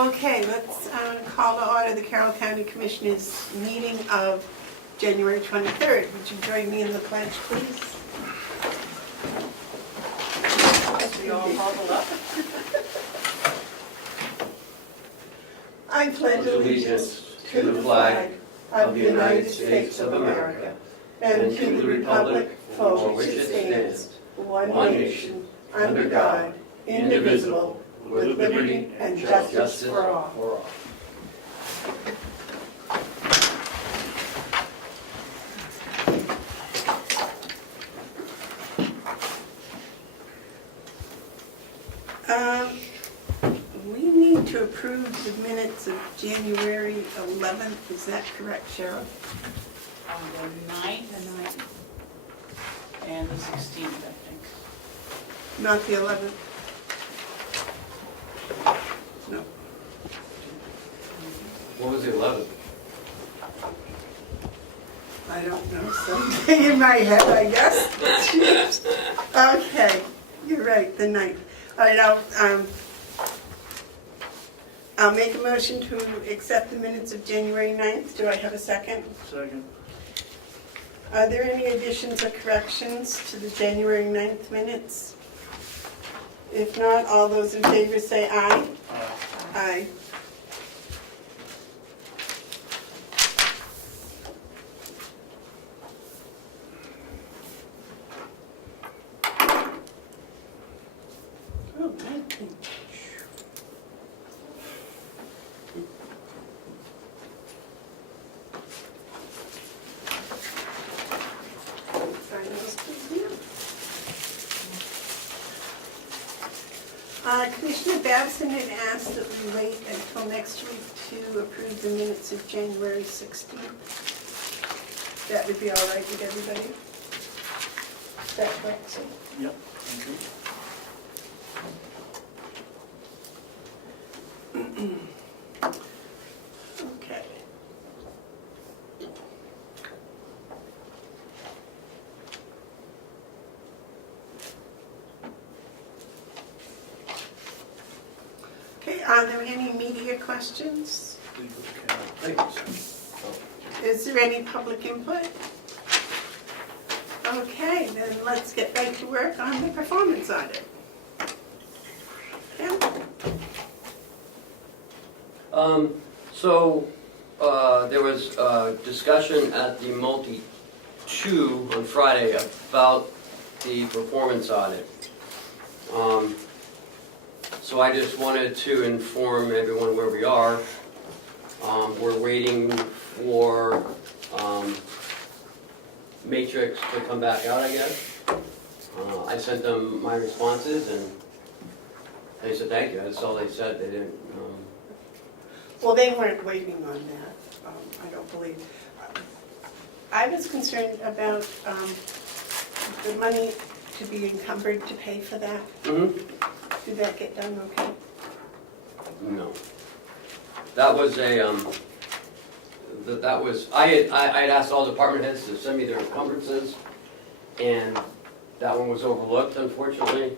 Okay, let's call to order the Carroll County Commissioners meeting of January 23rd. Would you join me in the pledge, please? We all huddled up. I pledge allegiance to the flag of the United States of America and to the republic for which it stands, one nation, under God, indivisible, with liberty and justice for all. We need to approve the minutes of January 11th. Is that correct, Cheryl? On the 9th and the 16th, I think. Not the 11th? No. What was the 11th? I don't know, something in my head, I guess. Okay, you're right, the 9th. All right, I'll make a motion to accept the minutes of January 9th. Do I have a second? Second. Are there any additions or corrections to the January 9th minutes? If not, all those in favor say aye. Aye. Oh, I think. Sign those, please, ma'am. Commissioner Babson had asked that we wait until next week to approve the minutes of January 16th. That would be all right with everybody? Is that correct, sir? Yep. Thank you. Okay. Okay, are there any media questions? Is there any public input? Okay, then let's get back to work on the performance audit. Kim? There was discussion at the Multi-2 on Friday about the performance audit. So I just wanted to inform everyone where we are. We're waiting for Matrix to come back out, I guess. I sent them my responses and they said thank you. That's all they said. They didn't. Well, they weren't waiting on that, I don't believe. I was concerned about the money to be encumbered to pay for that. Did that get done okay? No. That was I had asked all department heads to send me their encumbrances, and that one was overlooked, unfortunately.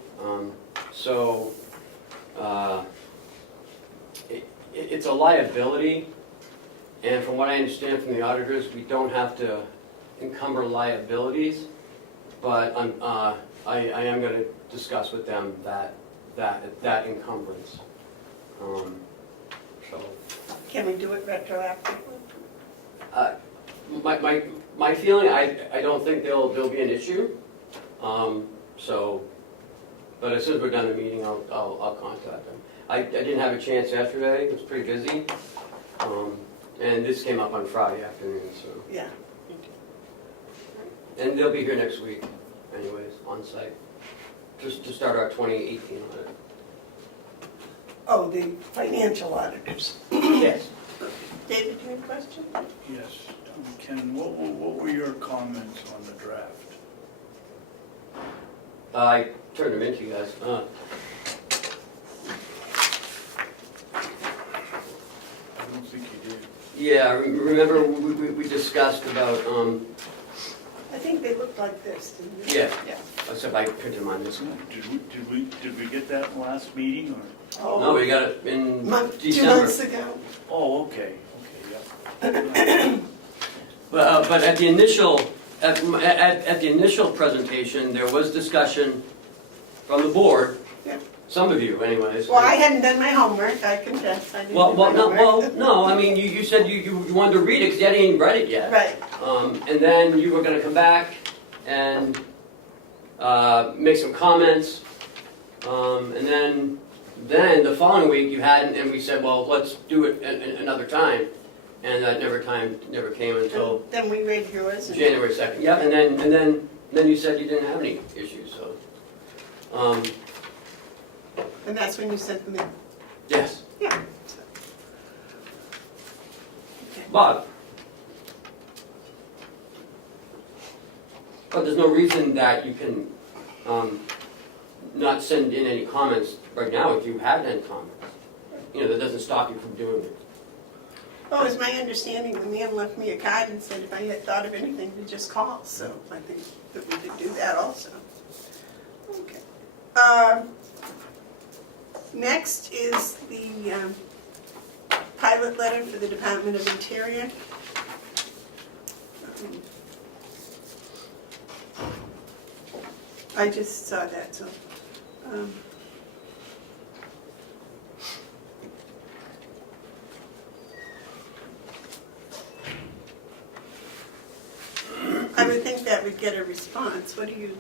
It's a liability, and from what I understand from the auditors, we don't have to encumber liabilities, but I am going to discuss with them that encumbrance. Can we do it retroactively? My feeling, I don't think there'll be an issue. But as soon as we're done the meeting, I'll contact them. I didn't have a chance yesterday. It was pretty busy. And this came up on Friday afternoon, so. Yeah. And they'll be here next week, anyways, on site, just to start our 2018 audit. Oh, the financial auditors. Yes. David, do you have a question? Yes. Ken, what were your comments on the draft? I turned them in to you guys. I don't think you did. Yeah, remember we discussed about, I think they They looked like this, didn't they? Yeah, Yeah. except I printed them on this one. Did we get that in the last meeting, or? Oh, No, we got it in 2 December. months ago. Oh, okay, yeah. But at the initial, at the initial presentation, there was discussion from the board, Yeah. some of you anyways. Well, I hadn't done my homework, I confess, I didn't do Well, my homework. no, I mean, you said you wanted to read it because you hadn't even read it yet. Right, And then you were gonna come back and make some comments. And then the following week you hadn't, and we said, well, let's do it another time. And that never came until then we read yours. and- January 2nd. Yeah, and then you said you didn't have any issues, so. And that's when you sent them in. Yes, Yeah. but there's no reason that you can not send in any comments right now if you had any comments. You know, that doesn't stop you from doing it. Well, it was my understanding, the man left me a card and said if I had thought of anything to just call, so I think that we could do that also. Okay. Next is the pilot letter for the Department of Interior. I just saw that, so. I would think that would get a response. What do you,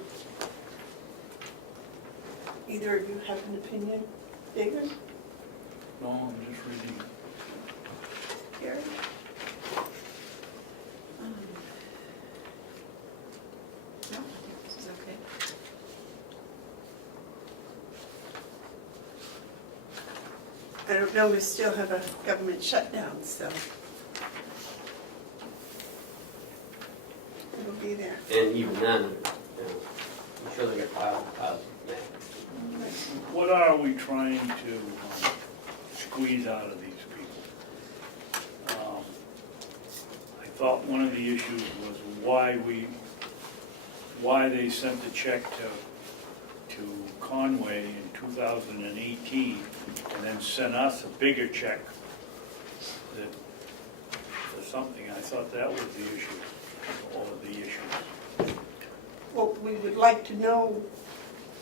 either of you have an opinion? David? No, I'm just reading. Gary? No, this is okay. I don't know, we still have a government shutdown, so. It'll be there. And even then, you know, I'm sure they get piles of mail. What are we trying to squeeze out of these people? I thought one of the issues was why they sent the check to Conway in 2018 and then sent us a bigger check for something. I thought that was the issue, or the issues. Well, we would like to know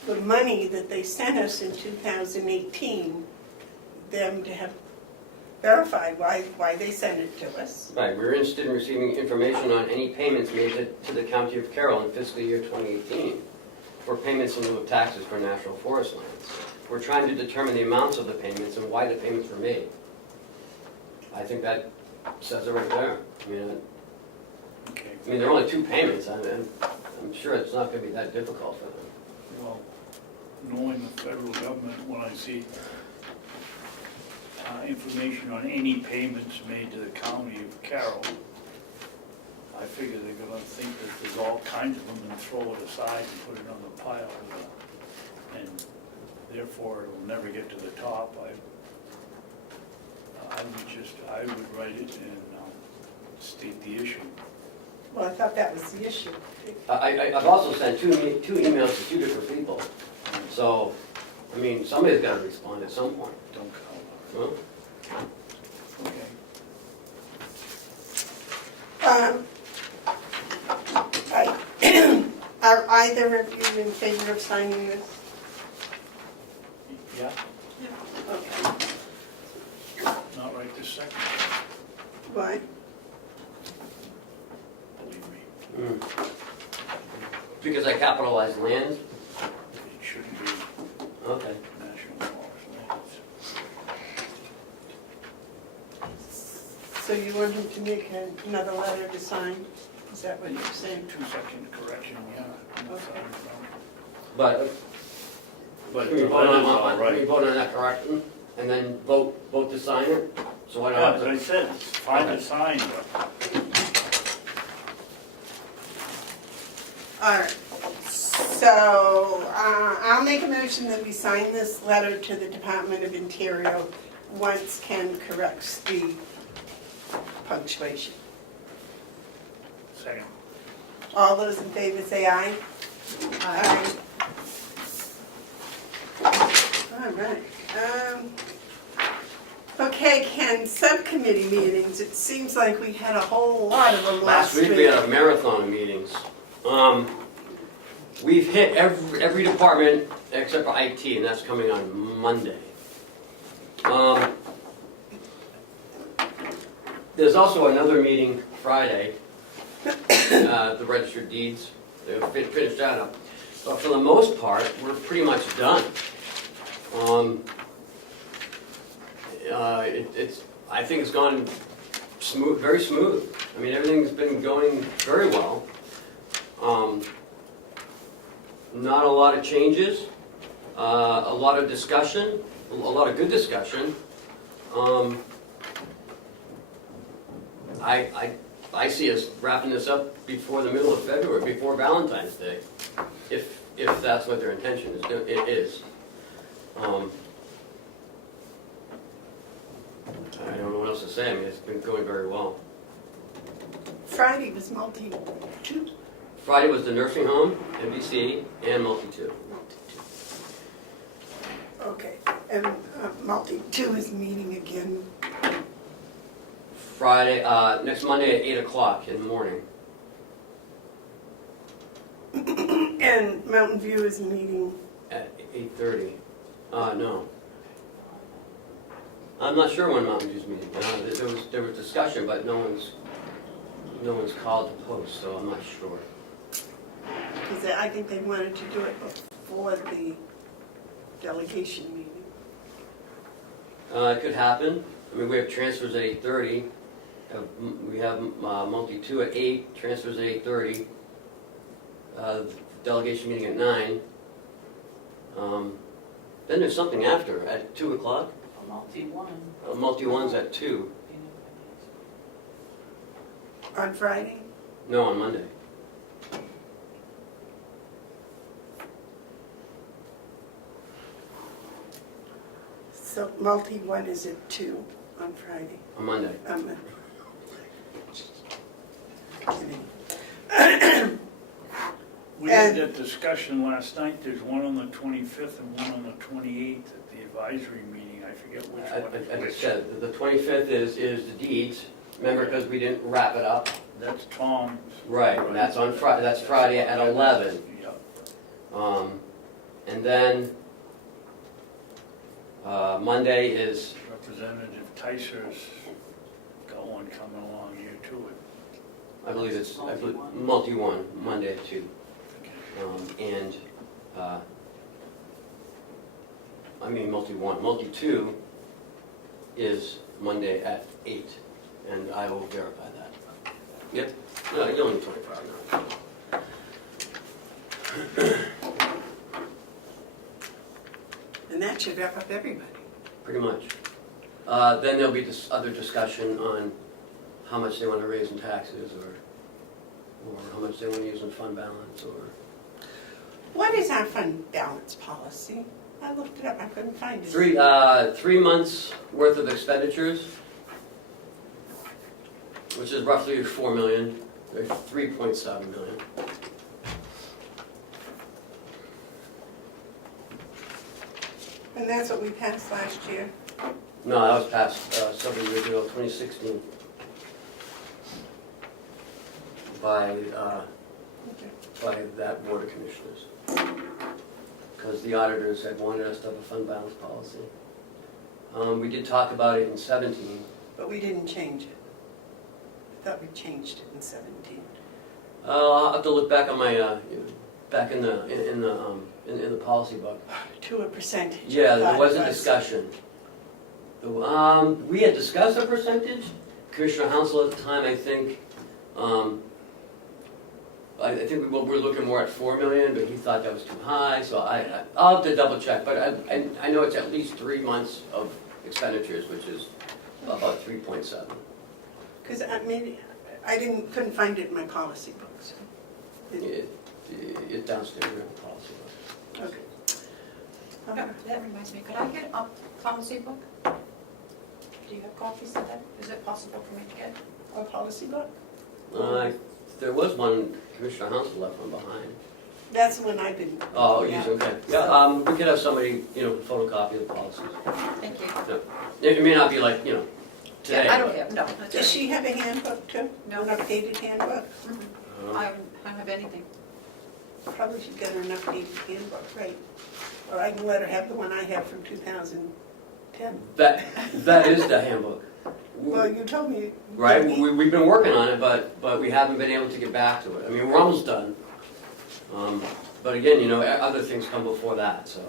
the money that they sent us in 2018, them to have verified why they sent it to us. Right, we're interested in receiving information on any payments made to the County of Carroll in fiscal year 2018 for payments in lieu of taxes for national forest lands. We're trying to determine the amounts of the payments and why the payments were made. I think that says it right there. Okay. I mean, there are only 2 payments, and I'm sure it's not going to be that difficult for them. Well, knowing the federal government, when I see information on any payments made to the county of Carroll, I figure they're gonna think that there's all kinds of them and throw it aside and put it on the pile, and therefore it'll never get to the top. I would write it and state the issue. Well, I thought that was the issue. I've also sent two emails to 2 different people, so, I mean, somebody's got to respond at some point. Don't count. Well, Okay. Are either of you in favor of signing this? Yeah, Okay. not right this second, Why? believe me. Because I capitalized lands? It shouldn't be Okay. national forest lands. So you want him to make another letter to sign? Is that what you're saying? 2-second correction, yeah. Okay. But But can we the vote letter's all on, can we right. vote on that correction, and then vote to sign it? So I Yeah, don't as I have to, said, find a sign. All right. So I'll make a motion that we sign this letter to the Department of Interior once Ken corrects the punctuation. Second. All those in favor say aye. Aye. All right. Okay, Ken, subcommittee meetings, it seems like we had a whole lot of them last week. we had a marathon of meetings. We've hit every department except for IT, and that's coming on Monday. There's also another meeting Friday, the registered deeds. They'll finish that up. But for the most part, we're pretty much done. I think it's gone smooth, very smooth. I mean, everything's been going very well. Not a lot of changes, a lot of discussion, a lot of good discussion. I see us wrapping this up before the middle of February, before Valentine's Day, if that's what their intention is. It is. I don't know what else to say. I mean, it's been going very well. Friday was multi-two. Friday was the nursing home, NBC, and multi-two. Okay, and multi-two is meeting again. Friday, next Monday at 8 o'clock in the morning. And Mountain View is meeting. At 8:30. No. I'm not sure when Mountain View's meeting. There was discussion, but no one's called to post, so I'm not sure. Because I think they wanted to do it before the delegation meeting. It could happen. I mean, we have transfers at 8:30. We have multi-two at 8, transfers at 8:30. Delegation meeting at 9. Then there's something after, at 2 o'clock. A multi-one. Multi-one's at 2. On Friday? No, on Monday. So multi-one is at 2 on Friday. On Monday. We had that discussion last night, there's one on the 25th and one on the 28th at the advisory meeting, I forget which one is I which. just said, the 25th is the deeds. Remember, because we didn't wrap it up. That's Tom's. Right, and that's on Friday. That's Friday at 11. Yeah. And then Monday is Representative Tyser's got one coming along here too. I believe it's multi-one Monday at 2. And I mean multi-one. Multi-two is Monday at 8, and I will verify that. Yep. No, you only 25 now. And that should wrap up everybody. Pretty much. Then there'll be this other discussion on how much they want to raise in taxes, or how much they want to use in fund balance, or What is our fund balance policy? I looked it up, I couldn't find it. 3 months worth of expenditures, which is roughly 4 million, 3.7 million. And that's what we passed last year. No, that was passed several years ago, 2016, by that Board of Commissioners. Because the auditors had wanted us to have a fund balance policy. We did talk about it in 17. But we didn't change it. I thought we changed it in 17. I'll have to look back on my, back in the policy book. To a percentage. Yeah, I there thought was it a discussion. We had discussed a percentage. Commissioner Hounsel at the time, I think we were looking more at 4 million, but he thought that was too high, so I'll have to double check, but I know it's at least 3 months of expenditures, which is about 3.7. Because I couldn't find it in my policy book, so. It's downstairs in the policy book. Okay. Oh, that reminds me, could I get a policy book? Do you have copies of that? Is it possible for me to get? A policy book? I there was one, Commissioner Hansel left one behind. That's the one I've been. Oh, yeah. yes, okay. Yeah, we could have somebody, photocopy the policies. Thank you. It may not be like, today. Yeah, I don't but- care, no. that's Does all she have a handbook too? No. An updated handbook? right. Mhm. I don't have anything. Probably should get her an updated handbook, right? Or I can let her have the one I have from 2010. That is the handbook. Well, you told me. Right, we've been working on it, but we haven't been able to get back to it. I mean, we're almost done. But again, other things come before that, so.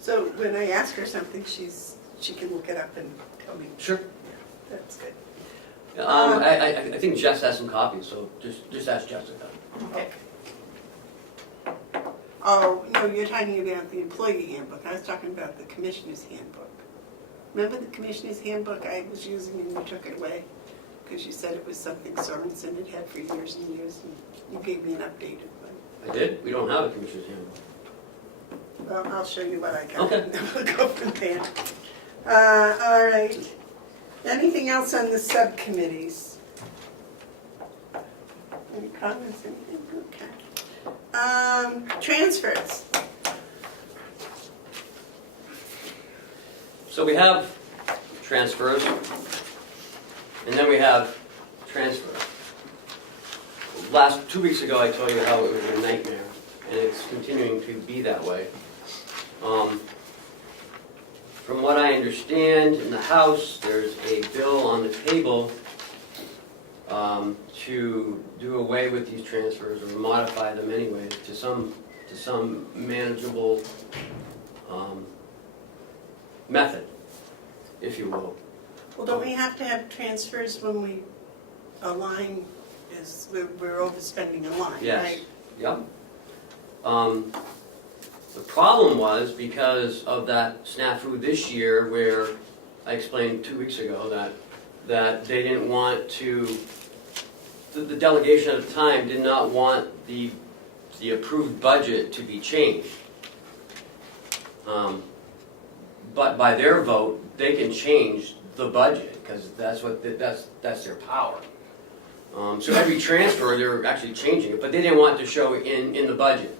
So when I ask her something, she can look it up and tell me. Sure. That's good. I think Jess has some copies, so just ask Jessica. Okay. Oh, no, you're talking about the employee handbook. I was talking about the commissioner's handbook. Remember the commissioner's handbook I was using and you took it away? Because you said it was something Sorensen had had for years and years, and you gave me an updated one. I did? We don't have a commissioner's handbook. Well, I'll show you what I got. Okay. We'll go from there. All right. Anything else on the subcommittees? Any comments, anything? Okay. Transfers. So we have transfers, and then we have transfers. 2 weeks ago, I told you how it was a nightmare, and it's continuing to be that way. From what I understand, in the House, there's a bill on the table to do away with these transfers or modify them anyways to some manageable method, if you will. Well, don't we have to have transfers when a line is, we're overspending a line, Yes. right? Yep. The problem was because of that snafu this year where I explained 2 weeks ago that they didn't want to, the delegation at the time did not want the approved budget to be changed. But by their vote, they can change the budget because that's their power. So every transfer, they're actually changing it, but they didn't want it to show in the budget.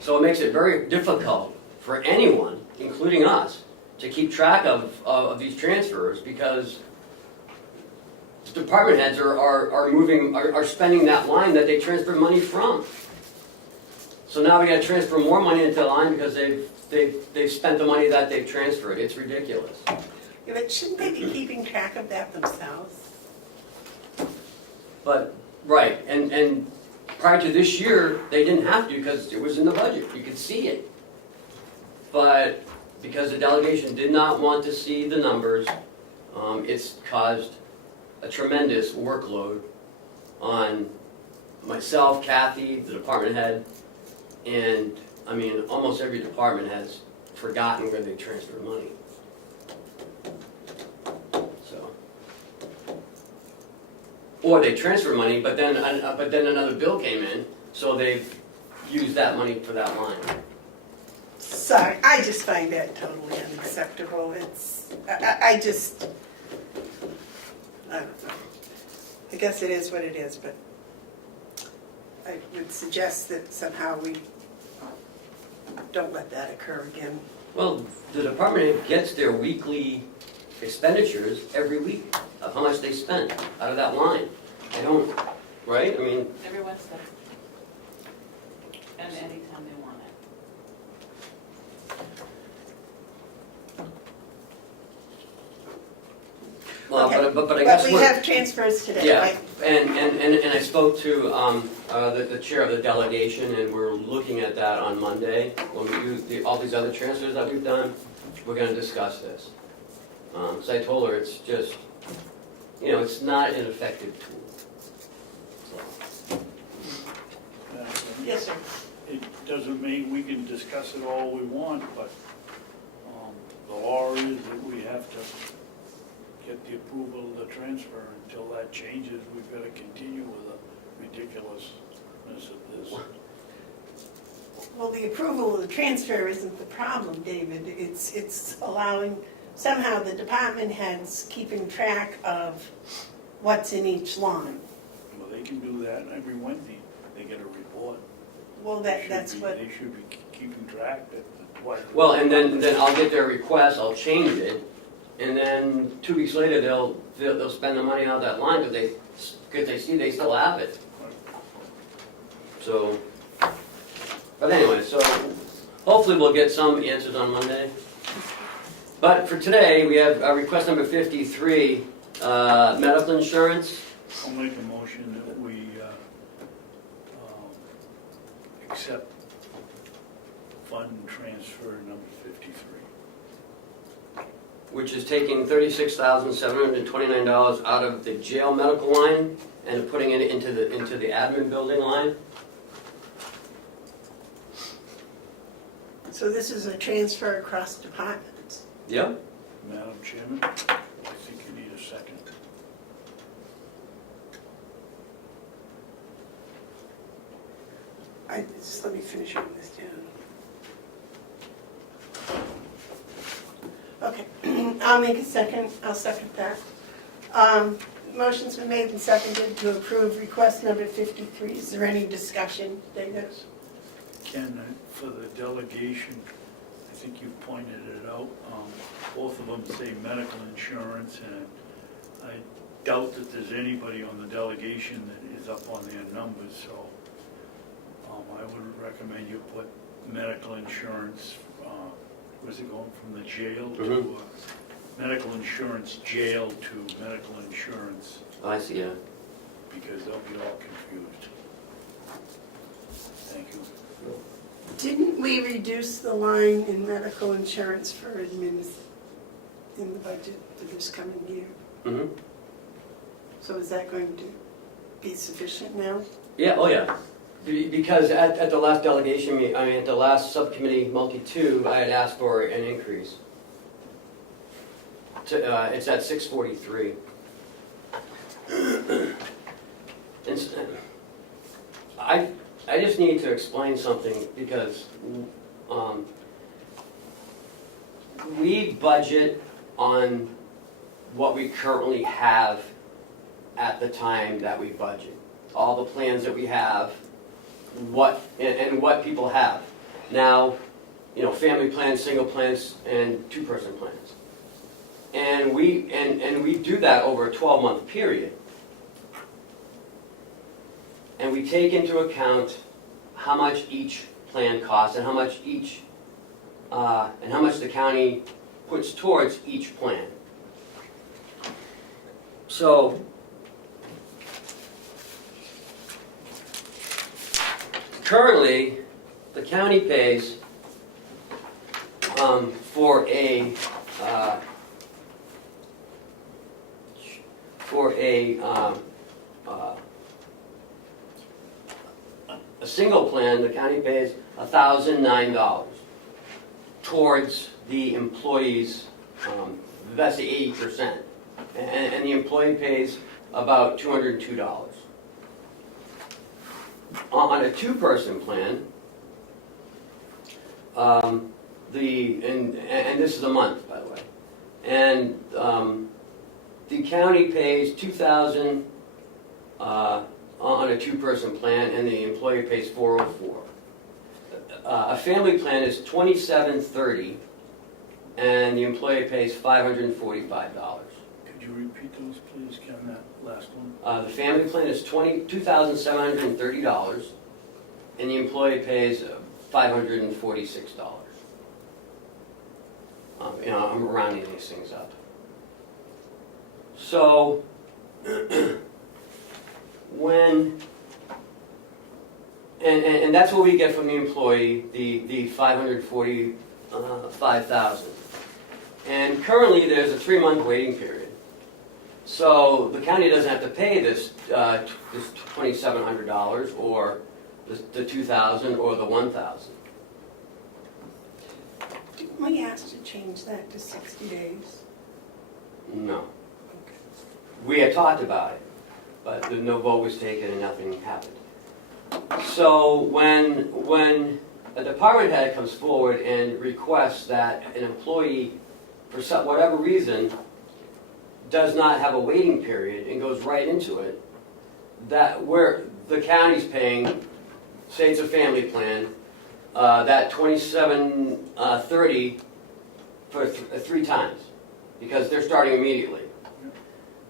So it makes it very difficult for anyone, including us, to keep track of these transfers because department heads are spending that line that they transferred money from. So now we got to transfer more money into the line because they've spent the money that they've transferred. It's ridiculous. Yeah, but shouldn't they be keeping track of that themselves? But, right, and prior to this year, they didn't have to because it was in the budget. You could see it. But because the delegation did not want to see the numbers, it's caused a tremendous workload on myself, Kathy, the department head, and I mean, almost every department has forgotten where they transfer money. So, or they transfer money, but then another bill came in, so they've used that money for that line. Sorry, I just find that totally unacceptable. I don't know. I guess it is what it is, but I would suggest that somehow we don't let that occur again. Well, the department head gets their weekly expenditures every week of how much they spent out of that line. I don't, right? I mean, Every Wednesday. And anytime they want it. well, Okay. but I guess we we're, have transfers today, yeah, right? and I spoke to the chair of the delegation, and we're looking at that on Monday. When we do all these other transfers that we've done, we're going to discuss this. So I told her it's just, it's not an effective tool. So, Yes, sir. It doesn't mean we can discuss it all we want, but the law is that we have to get the approval of the transfer. Until that changes, we've got to continue with the ridiculousness of this. Well, the approval of the transfer isn't the problem, David. It's allowing, somehow the department heads keeping track of what's in each line. Well, they can do that every Wednesday. They get a report. Well, that's what, They should be keeping track that what. Well, and then I'll get their request, I'll change it, and then 2 weeks later, they'll spend the money on that line because they see they still have it. So, but anyway, so hopefully we'll get some answers on Monday. But for today, we have request number 53, medical insurance. I'll make a motion that we accept fund transfer number 53. Which is taking $36,729 out of the jail medical line and putting it into the admin building line. so this is a transfer across departments. Yep. Madam Chairman, I think you need a second. Just let me finish writing this down. Okay, I'll make a second, I'll second that. Motion's been made and seconded to approve request number 53. Is there any discussion, David? Ken, for the delegation, I think you pointed it out, both of them say medical insurance, and I doubt that there's anybody on the delegation that is up on their numbers, so I would recommend you put medical insurance, where's it going from the jail to, medical insurance jail to medical insurance, I see, yeah. because they'll be all confused. Thank you. Didn't we reduce the line in medical insurance for admins in the budget for this coming year? Mm-hmm. So is that going to be sufficient now? Yeah, oh yeah. Because at the last delegation meeting, I mean, at the last subcommittee multi-2, I had asked for an increase. It's at 643. I just need to explain something because we budget on what we currently have at the time that we budget. All the plans that we have, what people have. Now, you know, family plans, single plans, and two-person plans. And we do that over a 12-month period. And we take into account how much each plan costs and how much the county puts towards each plan. So currently, the county pays for a single plan, the county pays $1,009 towards the employees. That's the 80%, and the employee pays about $202. On a two-person plan, and this is a month, by the way, and the county pays $2,000 on a two-person plan, and the employee pays $404. A family plan is $2,730, and the employee pays $545. Could you repeat those, please, Ken, that last one? The family plan is $2,730, and the employee pays $546. You know, I'm rounding these things up. So, and that's what we get from the employee, the $545,000. And currently there's a 3-month waiting period. So the county doesn't have to pay this $2,700 or the $2,000 or the $1,000. Didn't we ask to change that to 60 days? No. We had talked about it, but no vote was taken and nothing happened. So when a department head comes forward and requests that an employee, for whatever reason, does not have a waiting period and goes right into it, that where the county's paying, say it's a family plan, that $27.30 for 3 times, because they're starting immediately.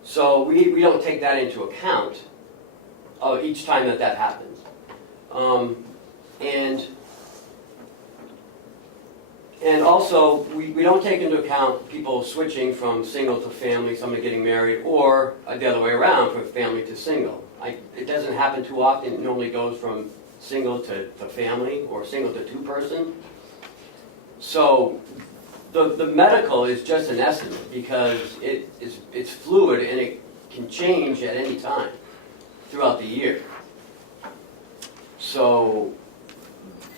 So we don't take that into account each time that happens. And also, we don't take into account people switching from single to family, somebody getting married, or the other way around, from family to single. It doesn't happen too often. It normally goes from single to family, or single to 2-person. So the medical is just an estimate, because it's fluid and it can change at any time throughout the year. So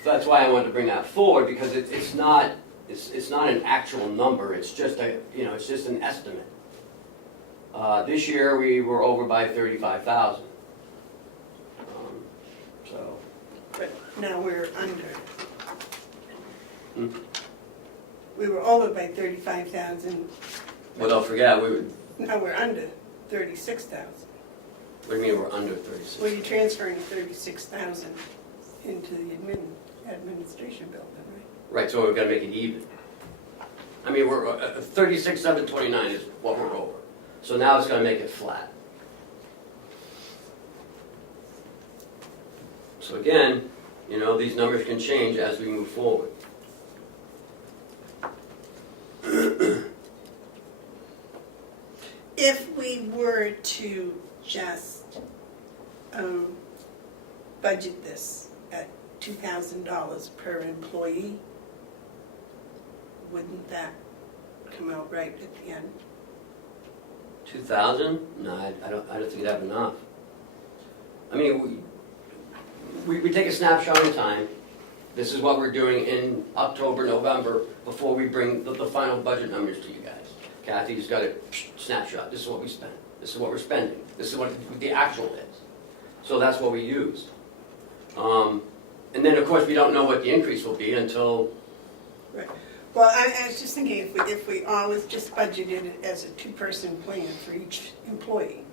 that's why I wanted to bring that forward, because it's not an actual number. It's just it's just an estimate. This year we were over by 35,000. So. But now we're under. Hmm? We were over by 35,000. Well, don't forget Now we're under 36,000. What do you mean we're under 36? Well, you're transferring 36,000 into the administration building, right? Right, so we're gonna make it even. I mean, we're 36,729 is what we're over. So now it's gonna make it flat. So again, these numbers can change as we move forward. If we were to just budget this at $2,000 per employee, wouldn't that come out right at the end? 2,000? No, I don't think you'd have enough. I mean, we take a snapshot in time. This is what we're doing in October, November, before we bring the final budget numbers to you guys. Kathy just got a snapshot. This is what we spent. This is what we're spending. This is what the actual is. So that's what we used. And then, of course, we don't know what the increase will be until... Right. Well, I was just thinking, if we always just budgeted it as a 2-person plan for each employee,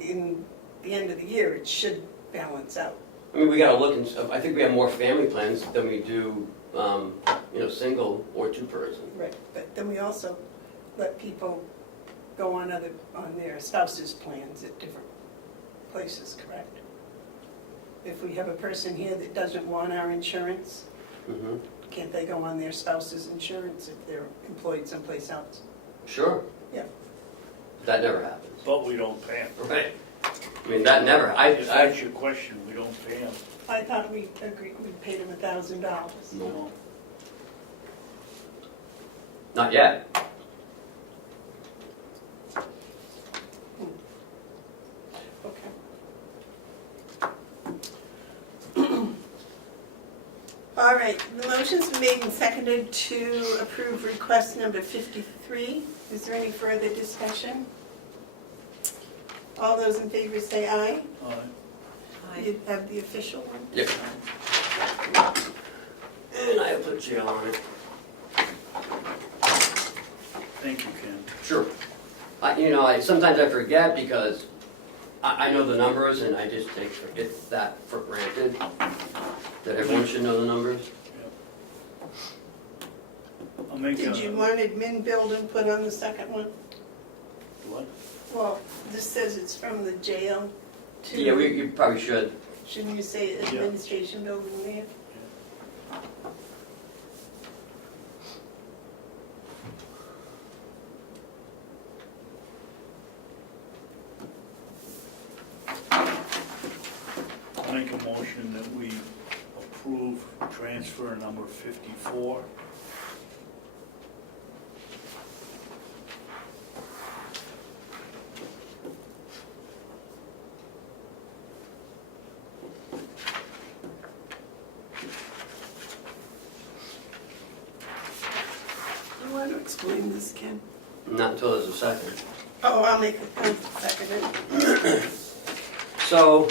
in the end of the year, it should balance out. I mean, we gotta look, I think we have more family plans than we do, single or 2-person. Right. But then we also let people go on their spouses' plans at different places, correct? If we have a person here that doesn't want our insurance, Mm-hmm. can't they go on their spouse's insurance if they're employed someplace else? Sure. Yeah. That never happens. But we don't pay them. Right. I mean, that never, If that's your question, we don't pay them. I thought we agreed we paid them $1,000. No. Not yet. Okay. All right, the motion's been made and seconded to approve request number 53. Is there any further discussion? All those in favor say aye. You have the official one? Yep. And I put jail on it. Thank you, Ken. Sure. Sometimes I forget because I know the numbers and I just take that for granted, that everyone should know the numbers. I'll make Did you want admin building put on the second one? What? Well, this says it's from the jail to... Yeah, you probably should. Shouldn't you say administration building there? I'll make a motion that we approve transfer number 54. You want to explain this, Ken? Not until there's a second. Oh, I'll make a second it. So,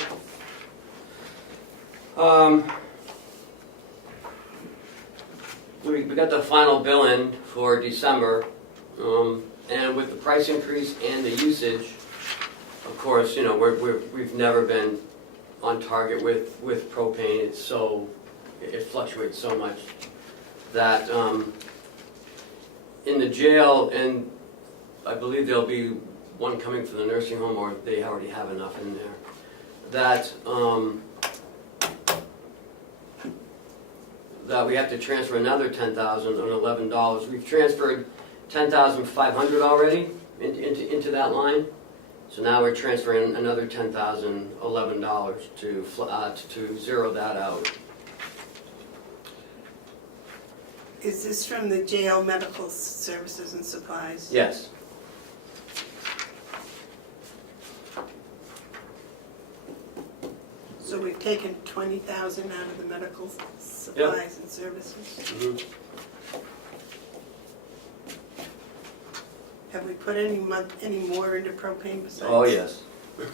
we got the final bill in for December. And with the price increase and the usage, of course, you know, we've never been on target with propane. It's so, it fluctuates so much that in the jail, and I believe there'll be one coming for the nursing home, or they already have enough in there, that that we have to transfer another $10,011. We've transferred $10,500 already into that line. So now we're transferring another $10,011 to zero that out. Is this from the jail medical services and supplies? Yes. So we've taken 20,000 out of the medical supplies and services? Mhm. Have we put any more into propane besides? Oh, yes. Yeah,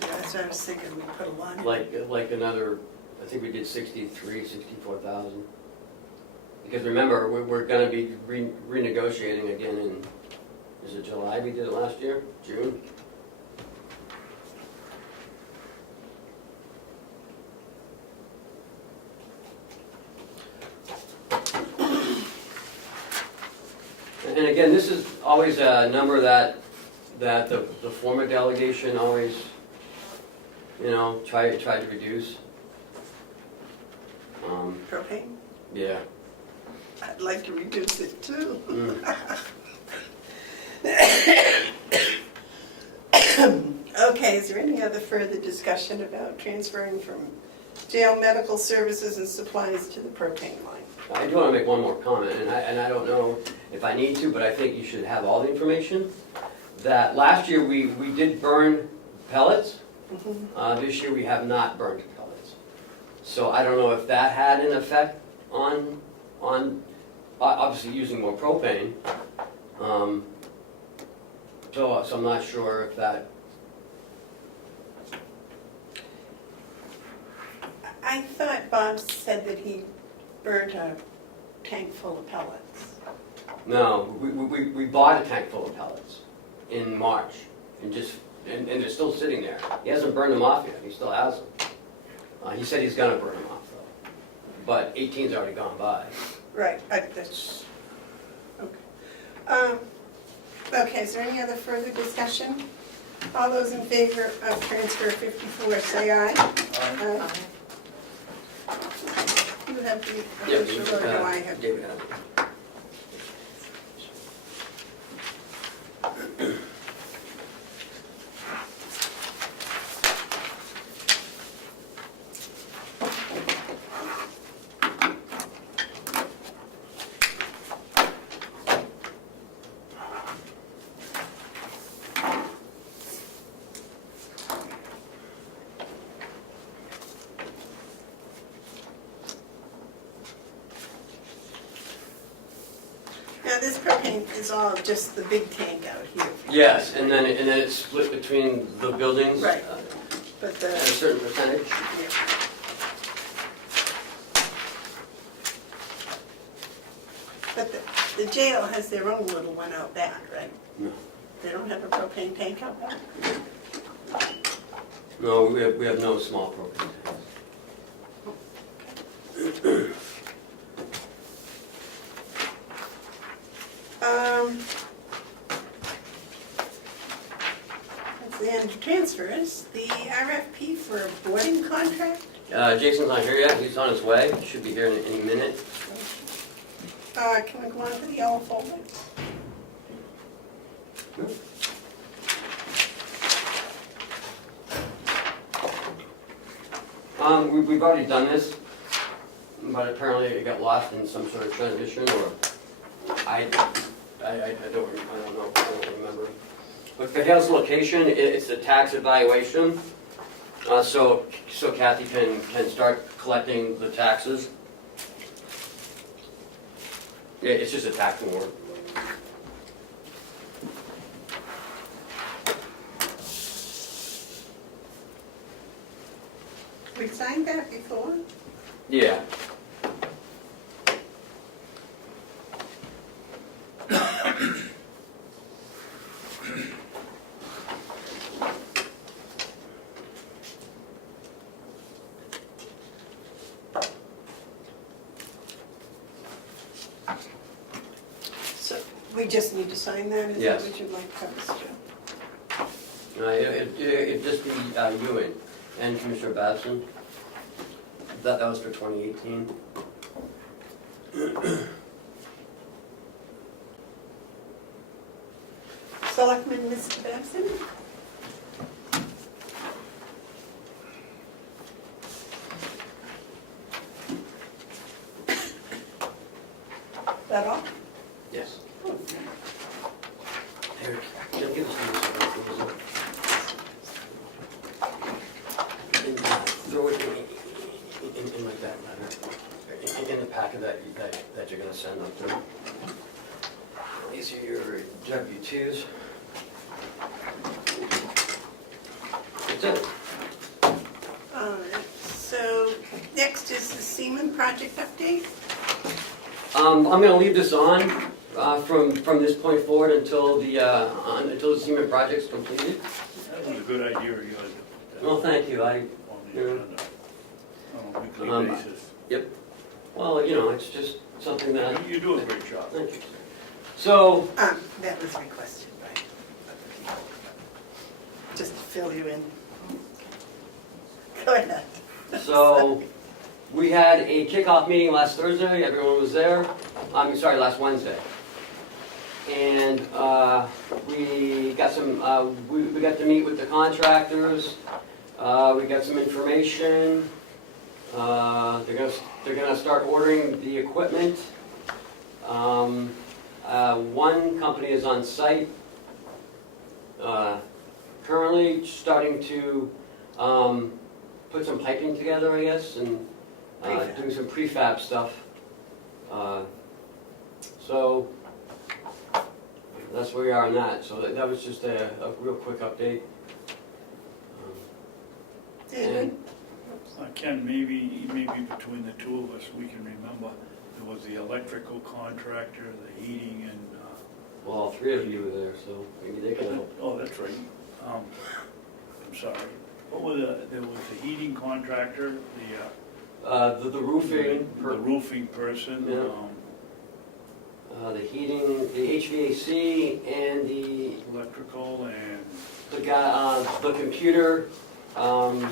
that's what I was thinking, we put a lot in. Like another, I think we did 64,000. Because remember, we're gonna be renegotiating again in, is it July we did it last year? June? And again, this is always a number that the former delegation always, you know, tried to reduce. Propane? Yeah. I'd like to reduce it too. Okay, is there any other further discussion about transferring from jail medical services and supplies to the propane line? I do want to make one more comment, and I don't know if I need to, but I think you should have all the information. That last year we did burn pellets. This year we have not burned pellets. So I don't know if that had an effect on obviously using more propane. So I'm not sure if that. I thought Bob said that he burnt a tank full of pellets. No, we bought a tank full of pellets in March, and they're still sitting there. He hasn't burned them off yet. He still has them. He said he's gonna burn them off though, but 18's already gone by. Right, that's, okay. Okay, is there any other further discussion? All those in favor of transfer 54, say aye. Aye. You have the official, or do I have? David has it. Now, this propane is all just the big tank out here. Yes, and then it's split between the buildings. Right. But At a certain percentage. yeah. But the jail has their own little one out back, right? No. They don't have a propane tank out back? No, we have no small propane tanks. That's the end of transfers. The RFP for a boarding contract? Jason's not here yet. He's on his way. He should be here in any minute. Can we go on to the yellow folder? We've already done this, but apparently it got lost in some sort of transition, or I don't know. I don't remember. But for Hale's location, it's a tax evaluation, so Kathy can start collecting the taxes. It's just a tax warrant. We signed that before? Yeah. We just need to sign that, is that Yes. what you'd like to us to? It'd just be you and Commissioner Babson. That was for 2018. Selectman Mr. Babson? That all? Yes. Eric, can give us throw it in like that letter, in the packet that you're gonna send up to. These are your W-2s. That's it. So next is the Seaman project update. I'm gonna leave this on from this point forward until the Seaman project's completed. That was a good idea, you had that Well, thank you. on the agenda on a weekly basis. Well, it's just something that. You do a great job. Thank you. So, That was requested by other people. Just to fill you in. Go ahead. So, we had a kickoff meeting last Thursday, everyone was there, last Wednesday. And we got we got to meet with the contractors, we got some information. They're gonna start ordering the equipment. One company is on site, currently starting to put some piping together, I guess, and doing some prefab stuff. So that's where we are on that. So that was just a real quick update. David? Ken, maybe between the two of us, we can remember, there was the electrical contractor, the heating and... Well, all three of you were there, so maybe they can help. Oh, that's right. I'm sorry. There was the heating contractor, The roofing, the roofing person. Yeah. The heating, the HVAC, and the Electrical and guy, the computer. the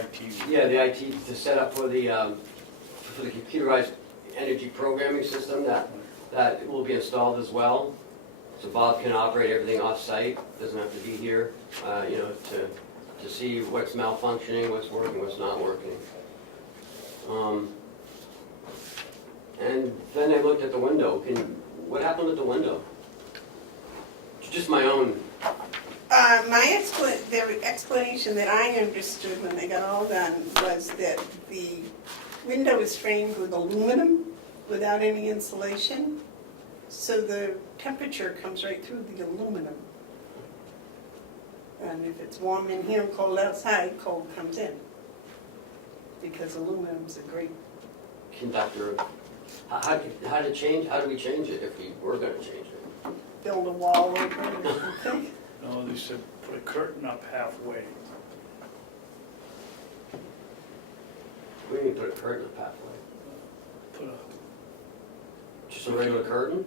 IT. Yeah, the IT to set up for the computerized energy programming system that will be installed as well. So Bob can operate everything off-site, doesn't have to be here, to see what's malfunctioning, what's working, what's not working. And then I looked at the window. What happened with the window? Just my own. The explanation that I understood when they got all done was that the window is framed with aluminum without any insulation, so the temperature comes right through the aluminum. And if it's warm in here and cold outside, cold comes in. Because aluminum's a great... Conductor. How do we change it if we were going to change it? build a wall over it or something. No, they said put a curtain up halfway. We need to put a curtain up halfway. Put a, Just a regular curtain?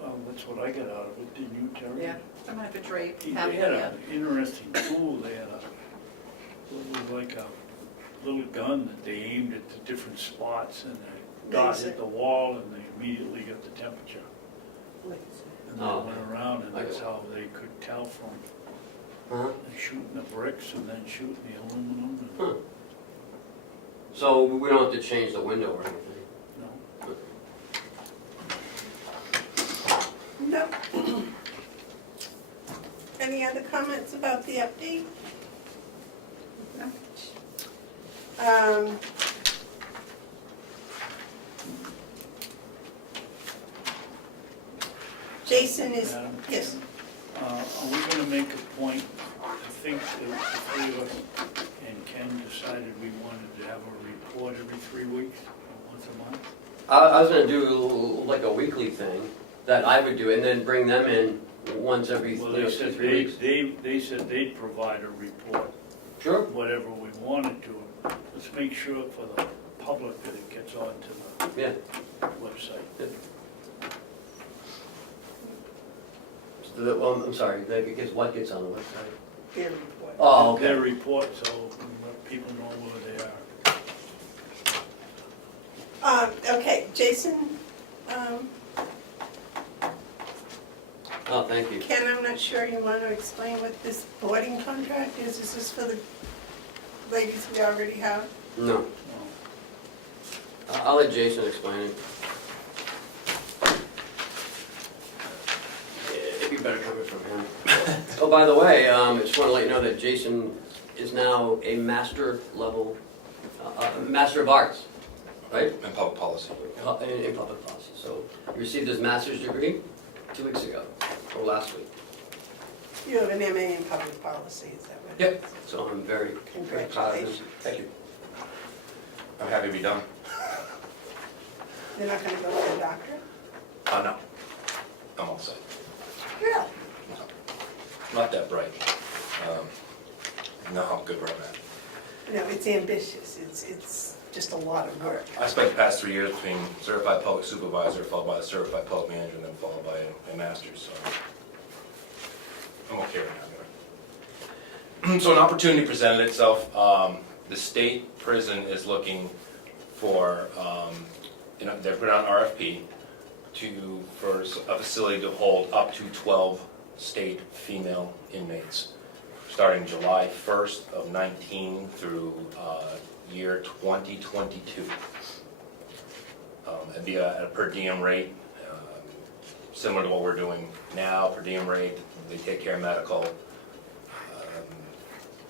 well, that's what I got out of it, didn't you, Terry? Yeah, I'm gonna have a drape. They had an interesting tool, they had it was like a little gun that they aimed at the different spots and the dot hit the wall and they immediately got the temperature. And they went around and that's how they could tell from shooting the bricks and then shooting the aluminum. And, So we don't have to change the window or anything? no. No. Any other comments about the update? No. Jason is, Madam yes. Are we gonna make a point, I think that the three of us and Ken decided we wanted to have a report every 3 weeks, or once a month? I was going to do like a weekly thing that I would do and then bring them in once every Well, 2 they to said 3 weeks. they said they'd provide a report, Sure. whatever we wanted to. Let's make sure for the public that it gets onto the Yeah. website. Well, I'm sorry, what gets on the website? Their report. Oh, Their okay. report, so let people know where they are. Okay, Jason, Oh, thank you. Ken, I'm not sure you want to explain what this boarding contract is. Is this for the ladies we already have? No, No. I'll let Jason explain it. It'd be better coming from him. Oh, by the way, I just want to let you know that Jason is now a master level, Master of Arts, right? In public policy. In public policy. So he received his master's degree 2 weeks ago, or last week. You have an MA in public policy, is that right? Yep. So I'm very proud of him. Congratulations. Thank you. I'm happy to be done. You're not going to go to the doctor? No. I'm all set. Really? Not that bright. No, I'm good where I'm at. No, it's ambitious. It's just a lot of work. I spent the past 3 years between certified public supervisor, followed by a certified public manager, and then followed by a master's, so I'm okay right now. So an opportunity presented itself. The state prison is looking for, they put out an RFP for a facility to hold up to 12 state female inmates, starting July 1st of 19 through year 2022. It'd be at a per diem rate, similar to what we're doing now, per diem rate. They take care of medical.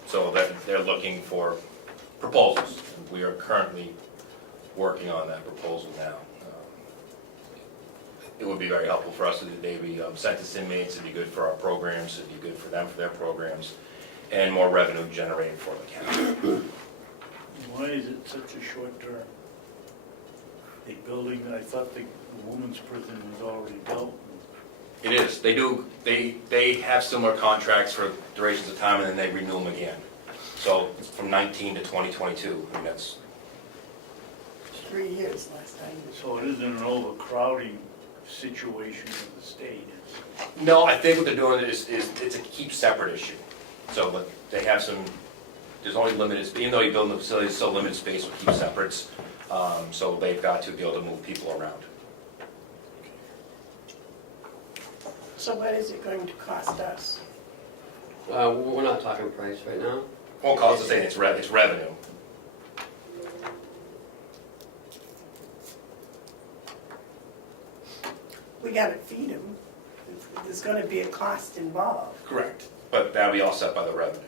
So they're looking for proposals. We are currently working on that proposal now. It would be very helpful for us if they be census inmates. It'd be good for our programs. It'd be good for them for their programs, and more revenue generated for the county. Why is it such a short term? The building, I thought the women's prison was already built. It is. They do. They have similar contracts for durations of time, and then they renew them again. So from 19 to 2022. I mean, that's 3 years last time. So it isn't an overcrowding situation of the state. no. I think what they're doing is it's a keep separate issue. So but they have some. There's only limited. Even though you build the facility, it's still limited space with keep separates. So they've got to be able to move people around. So what is it going to cost us? We're not talking price right now. Won't cost us anything. It's revenue. We gotta feed them. There's gonna be a cost involved. Correct. But that'll be all set by the revenue.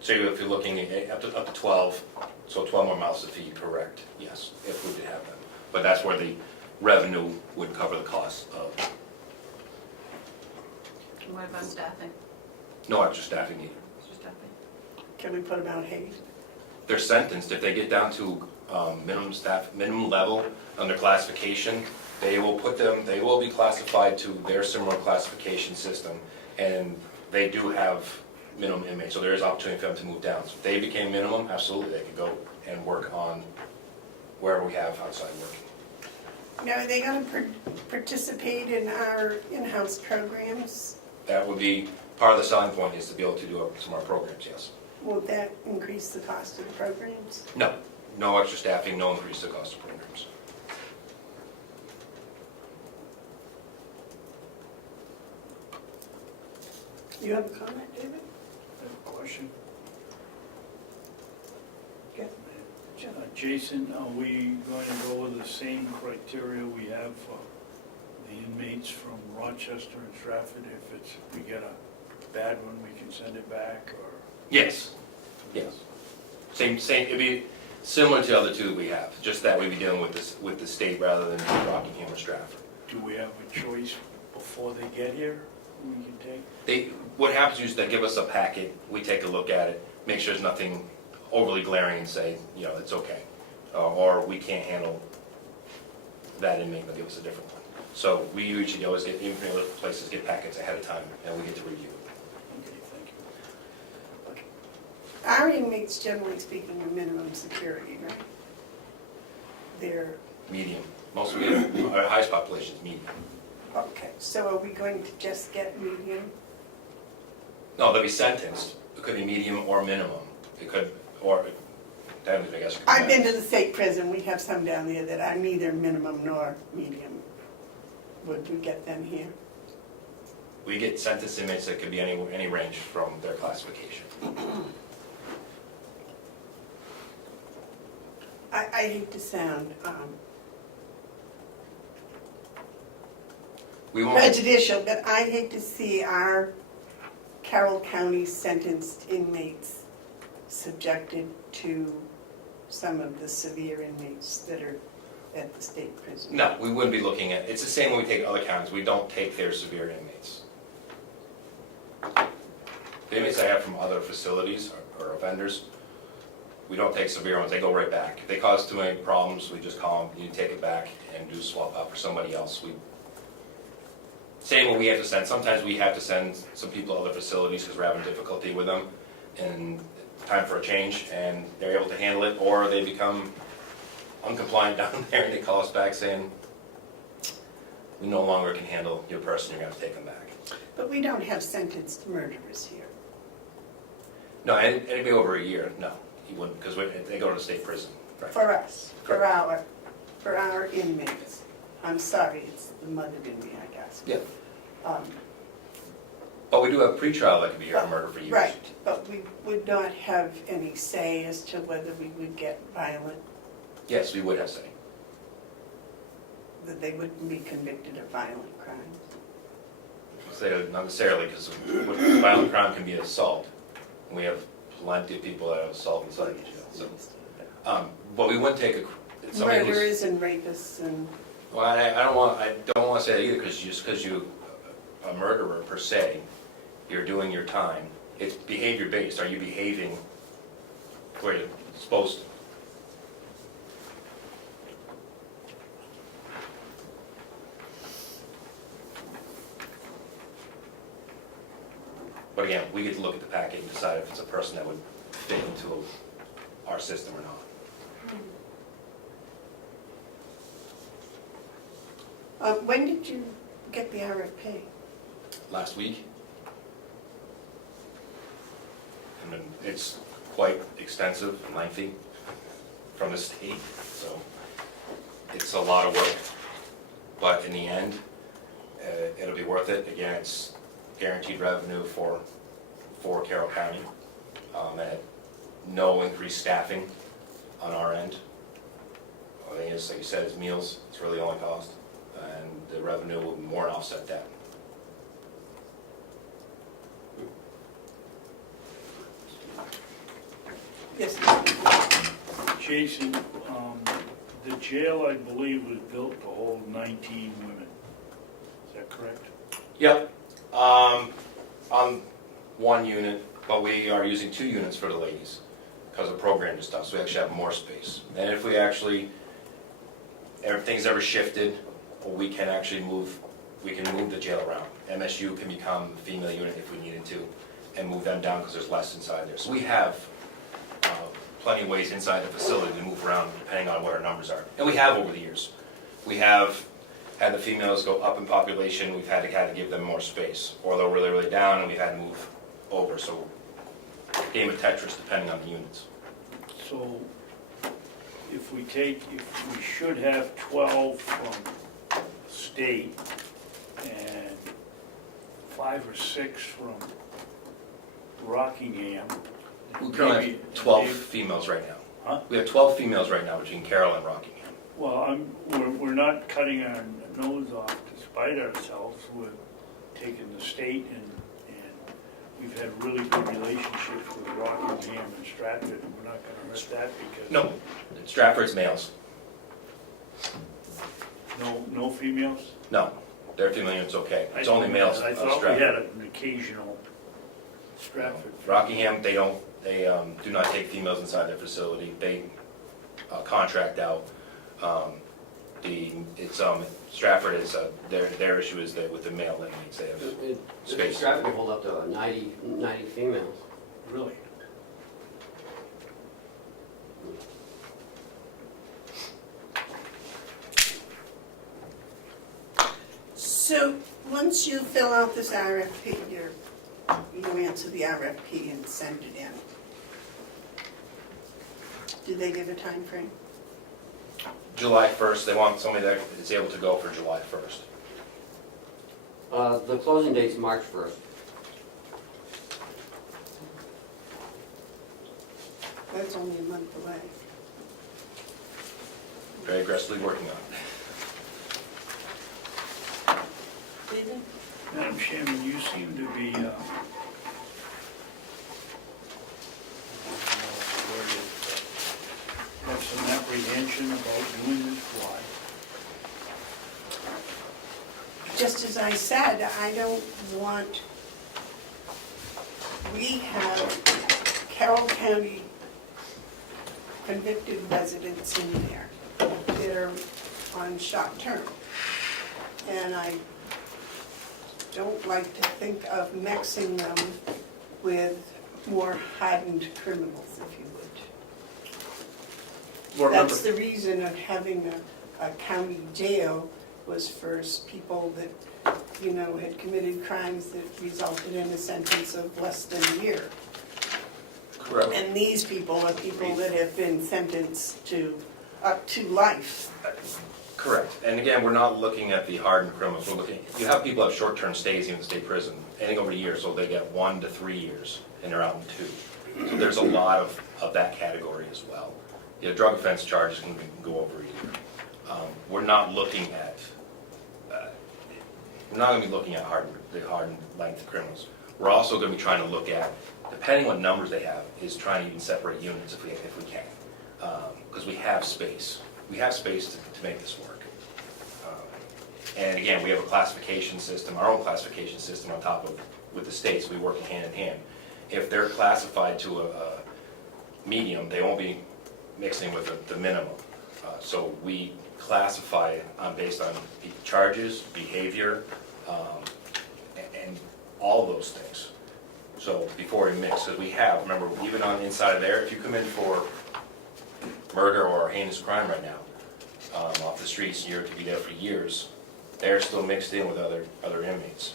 So if you're looking at up to 12, so 12 more mouths to feed, correct, yes, if we did have them. But that's where the revenue would cover the cost of, And what about staffing? no extra staffing needed. Extra staffing? Can we put them out hay? They're sentenced, if they get down to minimum level under classification, they will be classified to their similar classification system, and they do have minimum inmates, so there is opportunity for them to move down. So if they became minimum, absolutely, they could go and work on wherever we have outside working. Now, are they gonna participate in our in-house programs? That would be, part of the selling point is to be able to do some of our programs, yes. Will that increase the cost of the programs? No, no extra staffing, no increase to cost of programs. You have a comment, David? I have a question. Yeah. Sure. Jason, are we going to go with the same criteria we have for the inmates from Rochester and Stratford? If we get a bad one, we can send it back, or? Yes, yes. Same, it'd be similar to the other two we have, just that we'd be dealing with the state rather than Rockingham or Stratford. Do we have a choice before they get here who we can take? What happens is they give us a packet, we take a look at it, make sure there's nothing overly glaring and say, it's okay. Or we can't handle that inmate, they'll give us a different one. So we usually always get, even from other places, get packets ahead of time and we get to review. Okay, thank you. Our inmates, generally speaking, are minimum security, right? They're medium. Most medium, our highest population is medium. Okay, so are we going to just get medium? No, they'll be sentenced. It could be medium or minimum. It could, or, I guess. I've been to the state prison, we have some down there that are neither minimum nor medium. Would we get them here? We get sentenced inmates that could be any range from their classification. I hate to sound We won't, prejudicial, but I hate to see our Carroll County sentenced inmates subjected to some of the severe inmates that are at the state prison. no, we wouldn't be looking at, it's the same when we take other counties. We don't take their severe inmates. The inmates I have from other facilities or offenders, we don't take severe ones, they go right back. If they cause too many problems, we just call them, you take it back and do swap out for somebody else. Same when we have to send, sometimes we have to send some people to other facilities because we're having difficulty with them and time for a change and they're able to handle it, or they become uncompliant down there and they call us back saying, we no longer can handle your person, you're gonna have to take them back. But we don't have sentenced murderers here. No, anybody over a year, no, you wouldn't, because they go to the state prison. Right. For us, for our inmates. I'm sorry, it's the mother in me, I guess. Yeah. Um, But we do have pretrial that could be here for murder for years. Right, but we would not have any say as to whether we would get violent, Yes, we would have say. that they wouldn't be convicted of violent crimes. Not necessarily, because violent crime can be assault. And we have plenty of people that have assault inside the jail. So, but we wouldn't take somebody who's. Murderers and rapists and, Well, I don't want to say that either, because just because you a murderer per se, you're doing your time. It's behavior based. Are you behaving where you're supposed to? But again, we get to look at the package and decide if it's a person that would fit into our system or not. when did you get the RFP? Last week. And then it's quite extensive and lengthy from the state, so it's a lot of work. But in the end, it'll be worth it. Again, it's guaranteed revenue for Carroll County at no increased staffing on our end. I think it's, like you said, it's meals, it's really the only cost, and the revenue will more than offset that. Yes. Jason, the jail, I believe, was built to hold 19 women. Is that correct? Yep, on one unit, but we are using 2 units for the ladies because of program and stuff, so we actually have more space. And if we actually, everything's ever shifted, we can actually move the jail around. MSU can become a female unit if we needed to, and move them down because there's less inside there. So we have plenty of ways inside the facility to move around depending on what our numbers are. And we have over the years. We have had the females go up in population, we've had to give them more space. Or they're really, really down and we've had to move over. So game of Tetris depending on the units. So if we should have 12 from state and 5 or 6 from Rockingham. We currently maybe- have 12 maybe- females right now. Huh? We have 12 females right now between Carroll and Rockingham. Well, we're not cutting our nose off to spite ourselves. We're taking the state and we've had really good relationships with Rockingham and Stratford, and we're not gonna hurt that because. No, Stratford's males. No females? No, their female unit's okay. It's I only males I of thought we had Stratford. an occasional Stratford. Rockingham, they do not take females inside their facility. They contract out. Stratford is, their issue is that with the male inmates, they have space. Stratford can hold up to 90 females. Really? So, once you fill out this RFP, you answer the RFP and send it in. Do they give a time frame? July 1st, they want somebody that is able to go for July 1st. The closing date's March 1st. That's only a month away. Very aggressively working on it. David? Madam Chairman, you seem to be, have some apprehension about doing this. Why? Just as I said, I don't want, we have Carroll County convicted residents in there that are on short term. And I don't like to think of mixing them with more hardened criminals, if you would. That's the reason of having a county jail, was for people that, had committed crimes that resulted in a sentence of less than a year. Correct. And these people are people that have been sentenced to up to life. Correct. And again, we're not looking at the hardened criminals. We're looking, you have people have short-term stays in the state prison, anything over a year, so they get 1 to 3 years, and they're out in 2. So there's a lot of that category as well. Drug offense charges can go over a year. We're not looking at, we're not going to be looking at the hardened length criminals. We're also going to be trying to look at, depending what numbers they have, is trying to even separate units if we can, because we have space. We have space to make this work. And again, we have a classification system, our own classification system on top of, with the states, we work hand in hand. If they're classified to a medium, they won't be mixing with the minimum. So we classify based on charges, behavior, and all of those things. So before we mix, because we have, remember, even on the inside of there, if you come in for murder or heinous crime right now, off the streets, and you're to be there for years, they're still mixed in with other inmates.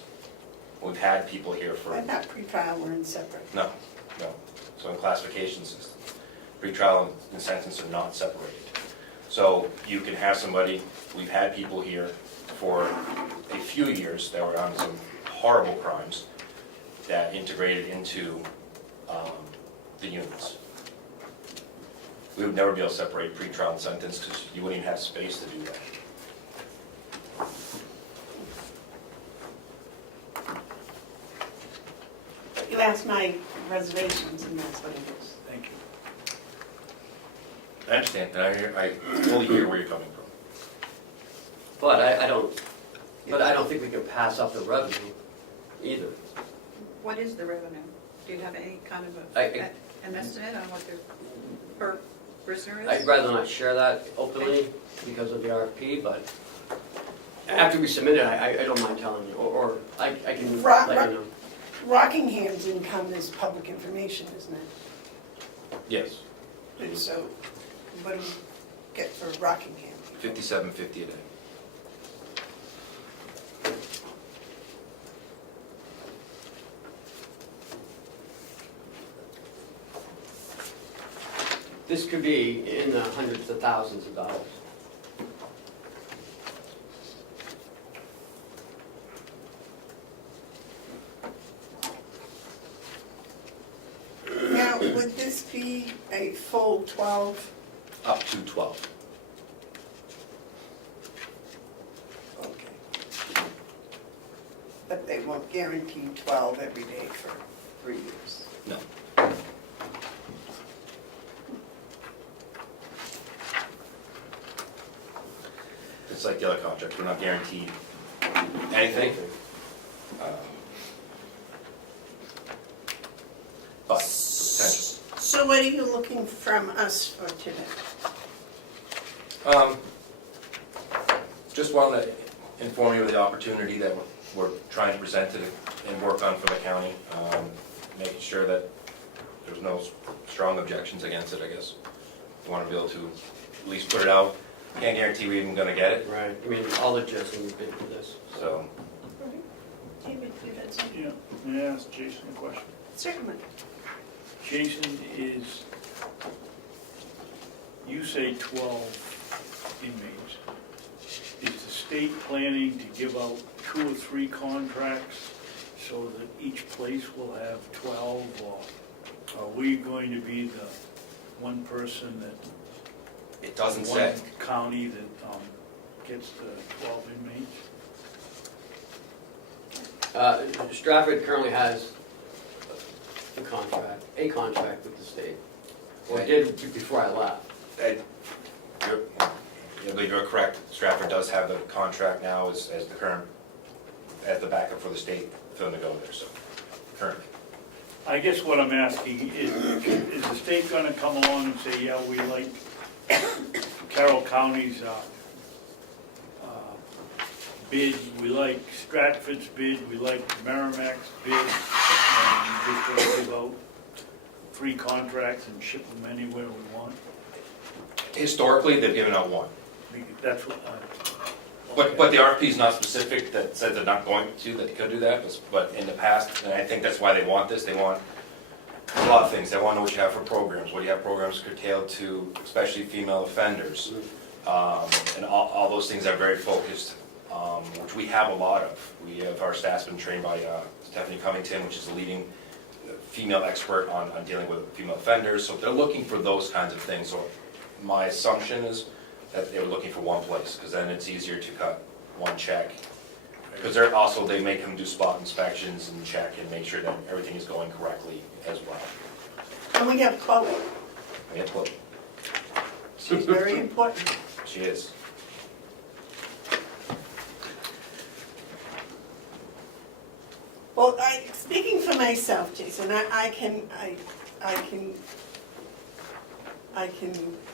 We've had people here for... I thought pretrial were in separate. No. So in classification system, pretrial and sentence are not separated. So you can have somebody, we've had people here for a few years that were on some horrible crimes that integrated into the units. We would never be able to separate pretrial and sentence because you wouldn't even have space to do that. You asked my reservations, and that's what it is. Thank you. I understand, and I fully hear where you're coming from. But I don't think we can pass up the revenue either. What is the revenue? Do you have any kind of an estimate on what the per prisoner is? I'd rather not share that openly because of the RFP, but after we submit it, I don't mind telling you, or I can let you know. Rockingham's income is public information, isn't it? Yes, And so, what do we get for Rockingham? $57.50 a day. This could be in the hundreds of thousands of dollars. Now, would this be a full 12? Up to 12. Okay. But they won't guarantee 12 every day for 3 years? No. It's like the other contracts, we're not guaranteed anything. But the potential. So what are you looking from us for today? Just wanted to inform you of the opportunity that we're trying to present it and work on for the county, making sure that there's no strong objections against it, I guess. We want to be able to at least put it out. can't guarantee we're even gonna get it, Right, I mean, all the gist we've been through this. so. David, you had something? Yeah, may I ask Jason a question? Certainly. Jason, you say 12 inmates. Is the state planning to give out 2 or 3 contracts so that each place will have 12? Or are we going to be the one person that, It doesn't say. one county that gets the 12 inmates? Stratford currently has a contract with the state. Or did before I left. You're correct, Stratford does have the contract now as the backup for the state for them to go there, so, currently. I guess what I'm asking is the state gonna come along and say, yeah, we like Carroll County's bid, we like Stratford's bid, we like Merrimack's bid, and we're just gonna give out 3 contracts and ship them anywhere we want? Historically, they've given out 1. That's what But the RFP is not specific that says they're not going to, that they could do that, but in the past, and I think that's why they want this, they want a lot of things. They want to know what you have for programs, what you have programs curtailed to, especially female offenders. And all those things are very focused, which we have a lot of. We have, our staff's been trained by Stephanie Covington, which is a leading female expert on dealing with female offenders. So they're looking for those kinds of things. So my assumption is that they were looking for one place, because then it's easier to cut one check. Because they make them do spot inspections and check and make sure that everything is going correctly as well. And we have Chloe. Yeah, well, She's very important. she is. Well, speaking for myself, Jason, I can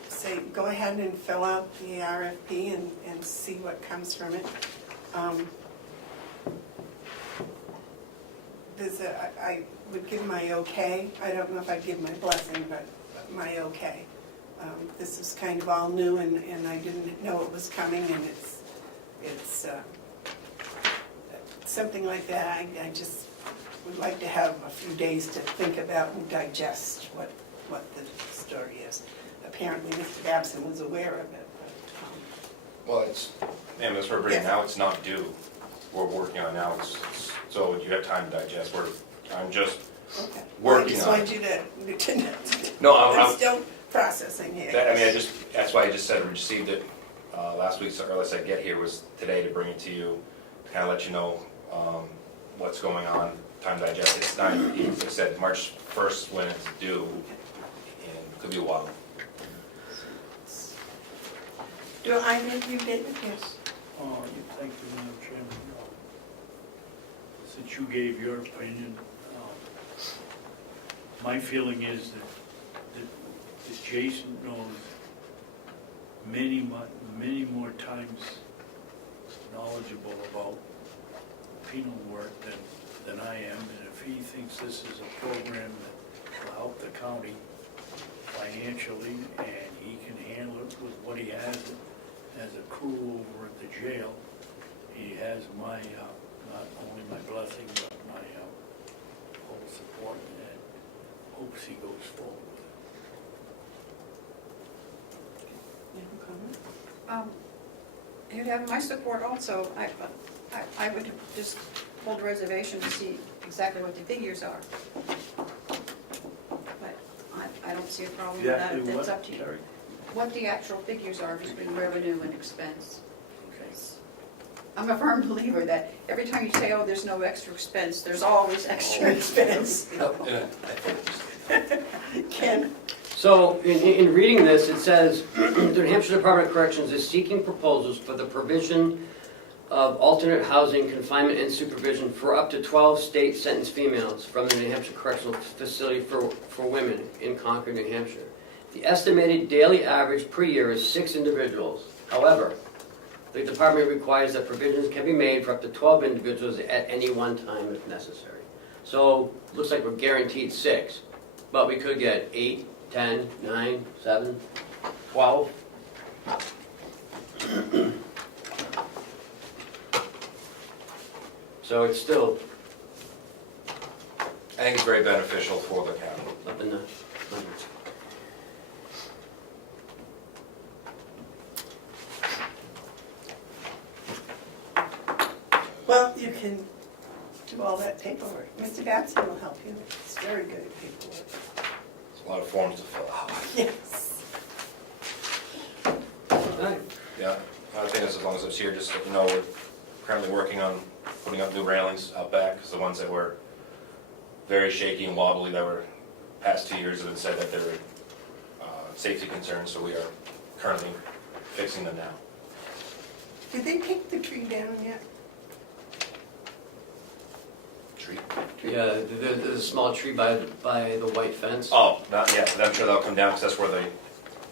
say, go ahead and fill out the RFP and see what comes from it. I would give my okay. I don't know if I'd give my blessing, but my okay. This is kind of all new, and I didn't know it was coming, and it's something like that. I just would like to have a few days to think about and digest what the story is. Apparently, Mr. Babson was aware of it. Well, ma'am, as we're bringing Yes. now, it's not due. We're working on now, so you have time to digest. I'm just Okay. working I just on wanted you to know. No, I'm still processing here. that's why I just said we received it last week, so earliest I get here was today to bring it to you, to kind of let you know what's going on, time to digest. It's not, as I said, March 1st when it's due, and it could be a while. Do I make you, David? Yes. Thank you, Madam Chairman. Since you gave your opinion, my feeling is that Jason knows many more times knowledgeable about penal work than I am, and if he thinks this is a program that will help the county financially, and he can handle it with what he has as a crew over at the jail, he has my, not only my blessing, but my whole support, and hopes he goes forward with it. You have a comment? You'd have my support also. I would just hold a reservation to see exactly what the figures are. But I don't see a problem with that, if that's up to you. Terry? What the actual figures are between revenue and expense. Okay. Because I'm a firm believer that every time you say, oh, there's no extra expense, there's always extra expense. Ken? So, in reading this, it says, the New Hampshire Department of Corrections is seeking proposals for the provision of alternate housing, confinement, and supervision for up to 12 state sentenced females from the New Hampshire Correctional Facility for Women in Concord, New Hampshire. The estimated daily average per year is 6 individuals. However, the department requires that provisions can be made for up to 12 individuals at any one time if necessary. So, looks like we're guaranteed 6, but we could get 8, 10, 9, 7, 12. So it's still I think it's very beneficial for the county. up in the hundreds. Well, you can do all that paperwork. Mr. Babson will help you. He's very good at paperwork. It's a lot of forms to fill out. Yes. Right. Yeah, I think as long as it's here, just so you know, we're currently working on putting up new railings out back, because the ones that were very shaky and wobbly that were past 2 years have been said that they were safety concerns, so we are currently fixing them now. Did they take the tree down yet? Tree? Yeah, there's a small tree by the white fence. Oh, not yet, but I'm sure they'll come down, because that's where the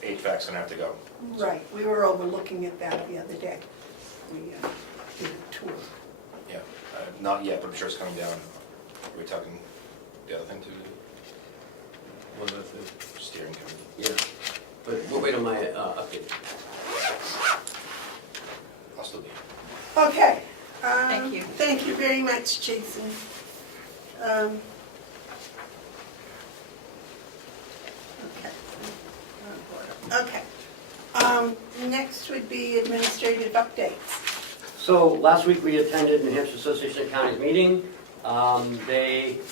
HVAC's gonna have to go. Right, we were over looking at that the other day. We did a tour. Yeah, not yet, but I'm sure it's coming down. We're talking the other thing too, What about the- steering committee. Yeah, but we'll wait on my update. I'll still be. Okay. Thank you. Thank you very much, Jason. Okay. Next would be administrative updates. So last week we attended New Hampshire Association of Counties meeting. I made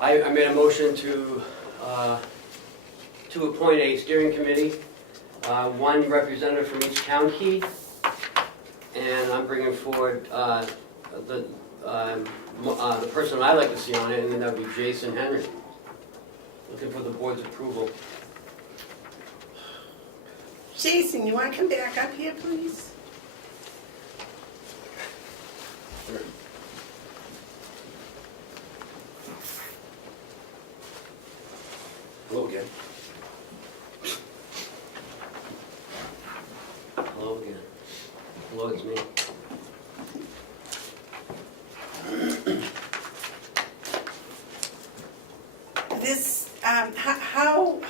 a motion to appoint a steering committee, one representative from each county, and I'm bringing forward the person I'd like to see on it, and then that would be Jason Henry. Looking for the board's approval. Jason, you want to come back up here, please? Hello again. Hello again. Hello, it's me. This, how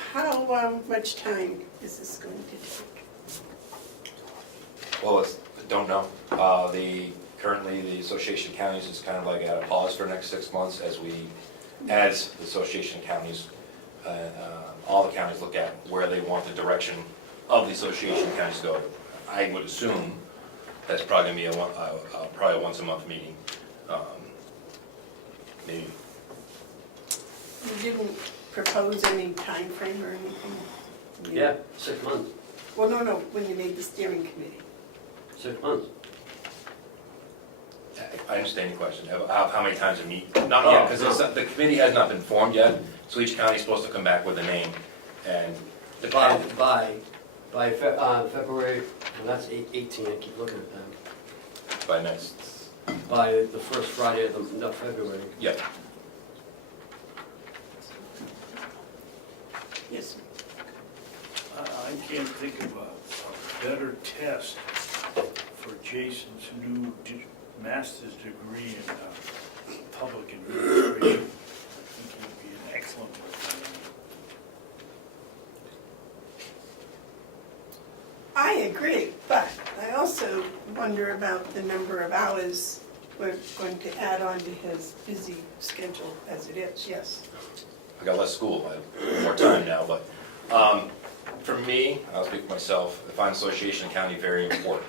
much time is this going to take? Well, don't know. Currently, the Association of Counties is kind of like at a pause for the next 6 months as the Association of Counties, all the counties look at where they want the direction of the Association of Counties to go. I would assume that's probably gonna be probably a once-a-month meeting. Maybe. You didn't propose any time frame or anything? Yeah, 6 months. Well, no, when you made the steering committee. 6 months. I understand your question. How many times a meet? Not yet, because the committee has not been formed yet, so each county is supposed to come back with a name, and By February, well, that's 18, I keep looking at that. by next, By the first Friday of February. yeah. Yes, sir. I can't think of a better test for Jason's new master's degree in public administration. I think he would be an excellent representative. I agree, but I also wonder about the number of hours we're going to add on to his busy schedule as it is, yes. I got less school, I have more time now, but for me, I'll speak for myself, I find Association County very important.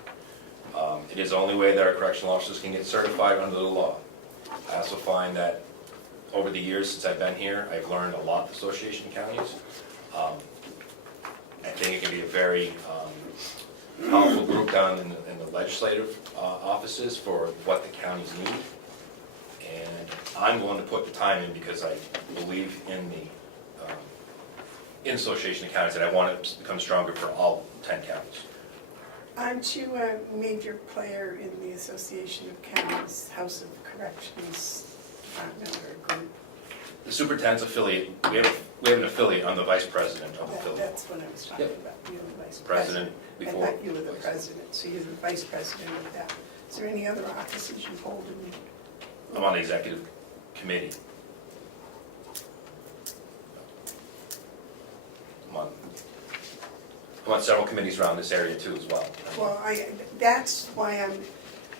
It is the only way that our correctional officers can get certified under the law. I also find that over the years since I've been here, I've learned a lot of Association Counties. I think it can be a very powerful group down in the legislative offices for what the counties need. And I'm willing to put the time in because I believe in the Association of Counties, and I want it to become stronger for all 10 counties. Aren't you a major player in the Association of Counties House of Corrections Department or group? The superintendent's affiliate, we have an affiliate, I'm the vice president of the affiliate. That's what I was talking about, you're the vice President president. before. I thought you were the president, so you're the vice president of that. Is there any other offices you hold in the? I'm on the executive committee. I'm I'm on several committees around this area too as well. Well, that's why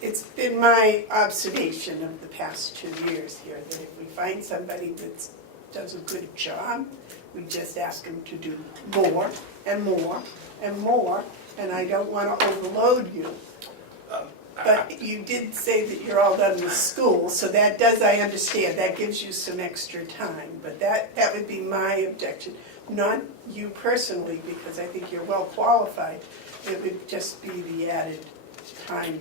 it's been my observation of the past 2 years here, that if we find somebody that does a good job, we just ask them to do more and more and more, and I don't want to overload you. But you did say that you're all done with school, so that does, I understand, that gives you some extra time. But that would be my objection, not you personally, because I think you're well qualified. It would just be the added time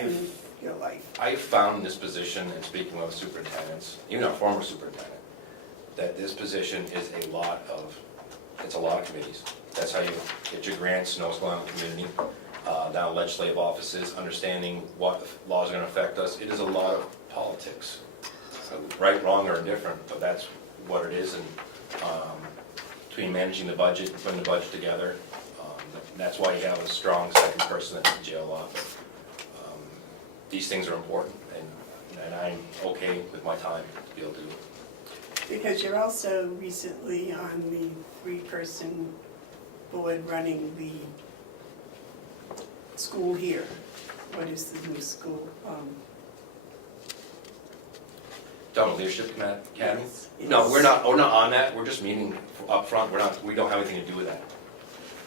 in your life. I found this position, and speaking with superintendents, even a former superintendent, that this position is a lot of committees. That's how you get your grants, know what's going on in the community, down legislative offices, understanding what laws are going to affect us. It is a lot of politics, right, wrong, or indifferent, but that's what it is. And between managing the budget and putting the budget together, that's why you have a strong second person that does the jail law. These things are important, and I'm okay with my time to be able to do it. Because you're also recently on the 3-person board running the school here. What is the new school? Government Leadership Academy? Yes. No, we're not on that. We're just meeting up front. We don't have anything to do with that.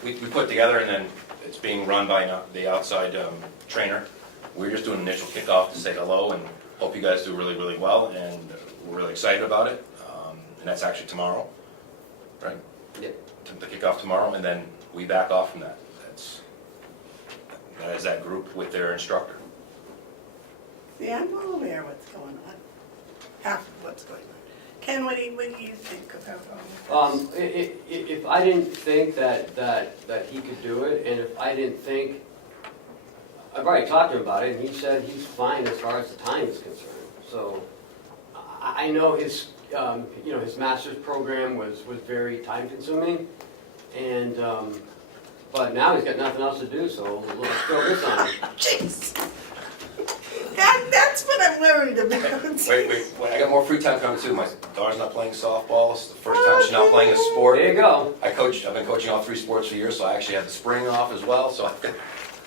We put it together, and then it's being run by the outside trainer. We're just doing an initial kickoff to say hello and hope you guys do really, really well, and we're really excited about it. And that's actually tomorrow, right? Yep. The kickoff tomorrow, and then we back off from that. That is that group with their instructor. Yeah, I'm well aware of what's going on. Half of what's going on. Ken, what do you think about all of this? If I didn't think that he could do it, and if I didn't think, I've already talked to him about it, and he said he's fine as far as the time is concerned. So I know his, his master's program was very time consuming, and but now he's got nothing else to do, so let's throw this on him. Jeez. That's what I'm worried about. Wait, I got more free time coming too. My daughter's not playing softball. It's the first time she's not playing a sport. There you go. I've been coaching all 3 sports for years, so I actually had the spring off as well, so I've got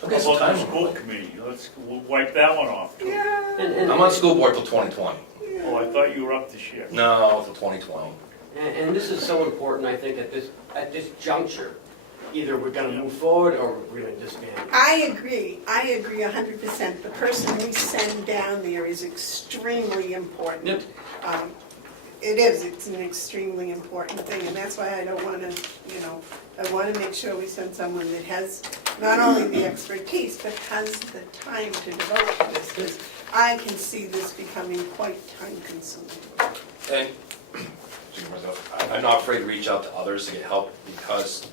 How some about the time. school committee? We'll wipe that one off too. Yeah. And I'm on school board till 2020. Oh, I thought you were up this year. No, till 2020. And this is so important, I think, at this juncture. Either we're gonna move forward or we're gonna disband. I agree 100%. The person we send down there is extremely important. Yep. It's an extremely important thing, and that's why I don't want to, I want to make sure we send someone that has not only the expertise, but has the time to devote to this, because I can see this becoming quite time consuming. And I'm not afraid to reach out to others to get help because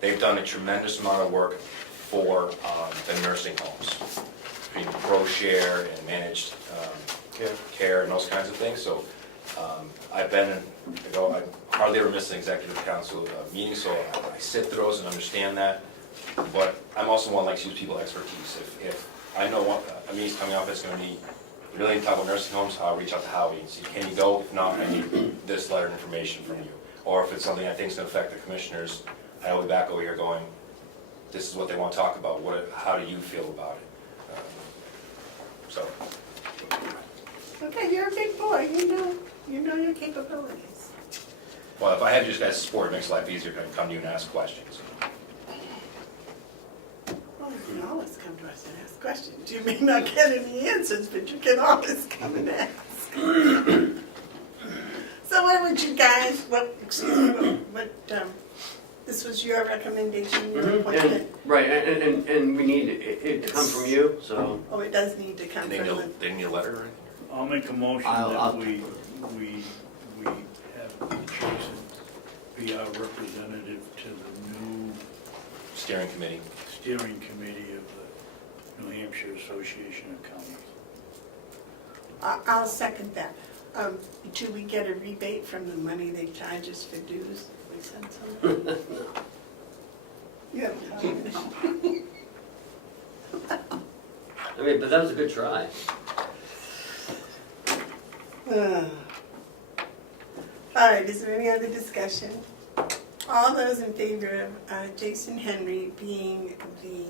they've done a tremendous amount of work for the nursing homes, between pro-share and managed care and those kinds of things. So I've been, I hardly ever miss an executive council meeting, so I sit through those and understand that. But I'm also one that likes to use people's expertise. If I know a meeting's coming up that's going to be really talk about nursing homes, I'll reach out to Howie and see, can you go? If not, I need this letter of information from you. Or if it's something I think is going to affect the commissioners, I'll be back over here going, this is what they want to talk about. How do you feel about it? So. Okay, you're a big boy, you know your capabilities. Well, if I have you guys' support, it makes it life easier to come to you and ask questions. Well, you can always come to us and ask questions. You may not get any answers, but you can always come and ask. So what would you guys, this was your recommendation, your appointment? Right, and we need it to come from you, so. Oh, it does need to come They from need the... they need a letter or anything? I'll make a motion I'll- that we have Jason be our representative to the new Steering committee. steering committee of the New Hampshire Association of Counties. I'll second that. Do we get a rebate from the money they charge us for dues if we send someone? You haven't told me. I mean, but that was a good try. All right, is there any other discussion? All those in favor of Jason Henry being the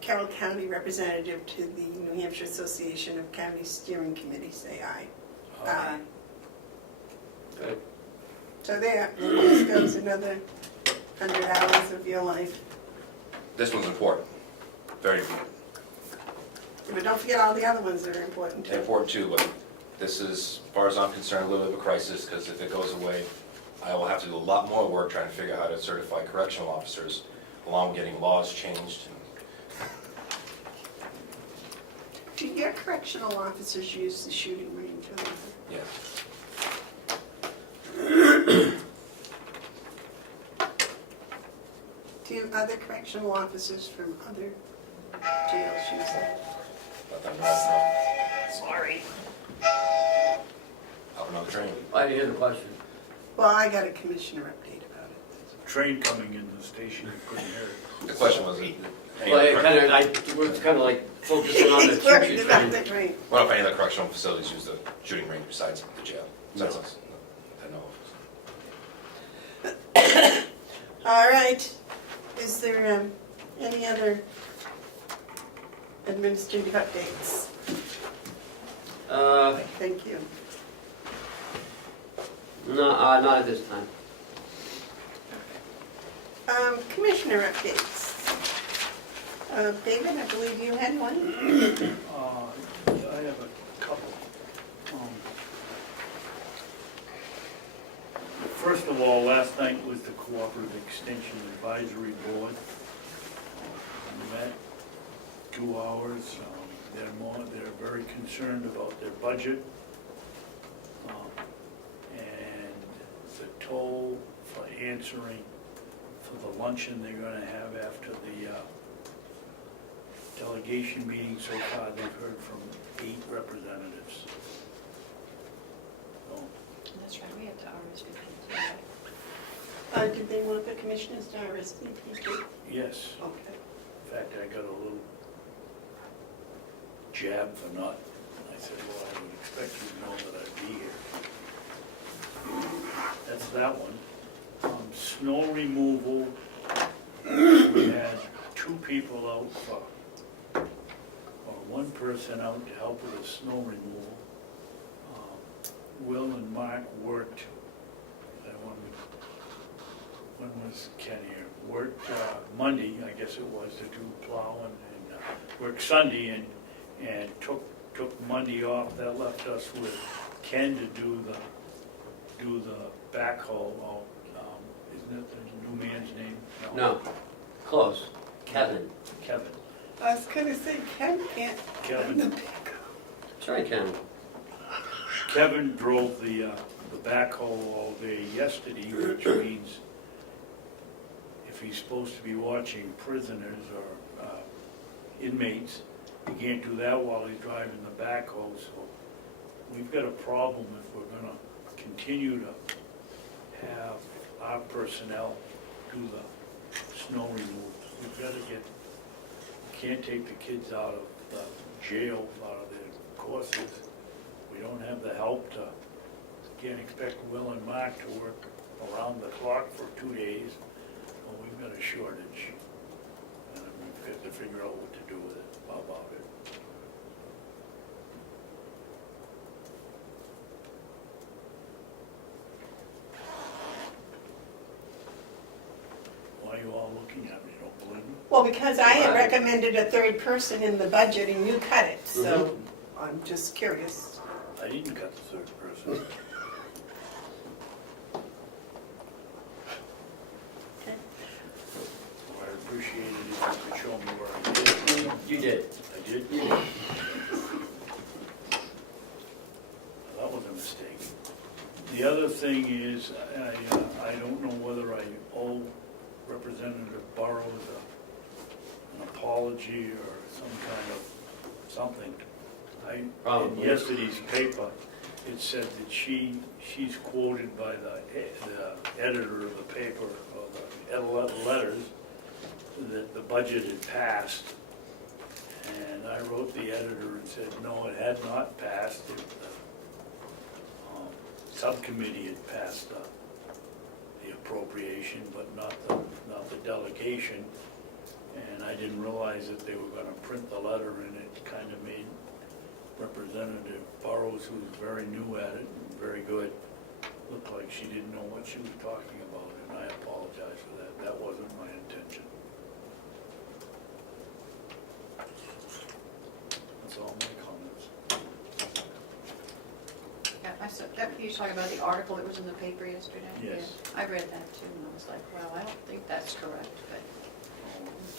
Carroll County representative to the New Hampshire Association of County Steering Committee, say aye. Aye. Good. So there goes another 100 hours of your life. This one's important, very important. But don't forget all the other ones that are important too. Important too, but this is, as far as I'm concerned, a little bit of a crisis, because if it goes away, I will have to do a lot more work trying to figure out how to certify correctional officers, along with getting laws changed. Do your correctional officers use the shooting range? Yeah. Do other correctional officers from other jails use it? Let them know. Sorry. Up another train. I didn't hear the question. Well, I got a commissioner update about it. Train coming into the station, you couldn't hear it. The question was, any Well, other it we're kind of like focusing on the He's worried choo-choo about train. the train. what if any other correctional facilities use the shooting range besides the jail? Besides us? I know of. All right. Is there any other administrative updates? Thank you. No, not at this time. Commissioner updates. David, I believe you had one? I have a couple. First of all, last night was the Cooperative Extension Advisory Board. We met 2 hours. They're very concerned about their budget. And the toll for answering for the luncheon they're gonna have after the delegation meeting. So far, they've heard from 8 representatives. So, That's right, we have to RSVP too. Did they want the commissioners to RSVP too? yes, Okay. in fact, I got a little jab for not. I said, well, I would expect you to know that I'd be here. That's that one. Snow removal, we had 2 people out or 1 person out to help with the snow removal. Will and Mark worked, when was Ken here? Worked Monday, I guess it was, to do plowing, and worked Sunday and took Monday off. That left us with Ken to do the backhoe. Isn't that the new man's name? No, close. Kevin. Kevin. I was gonna say, Ken can't. Kevin. Sorry, Ken. Kevin drove the backhoe all day yesterday, which means if he's supposed to be watching prisoners or inmates, he can't do that while he's driving the backhoe. So we've got a problem if we're gonna continue to have our personnel do the snow removal. We've got to can't take the kids out of the jail, out of their courses. We don't have the help to, can't expect Will and Mark to work around the clock for 2 days. Well, we've got a shortage, and we've got to figure out what to do with it, about it. Why are you all looking at me? You don't believe me? Well, because I had recommended a 3rd person in the budget and you cut it, so I'm just curious. I didn't cut the 3rd person. Okay. I appreciate it if you could show me where I did. You did. I did? You did. That was a mistake. The other thing is, I don't know whether I owe Representative Burrows an apology or some kind of something. In Probably. yesterday's paper, it said that she's quoted by the editor of the paper, or the letters, that the budget had passed. And I wrote the editor and said, no, it had not passed. The subcommittee had passed the appropriation, but not the delegation. And I didn't realize that they were gonna print the letter, and it kind of made Representative Burrows, who's very new at it and very good, look like she didn't know what she was talking about, and I apologize for that. That wasn't my intention. That's all my comments. Yeah, I saw, that, you talking about the article that was in the paper yesterday? Yes. Yeah, I read that too, and I was like, well, I don't think that's correct, but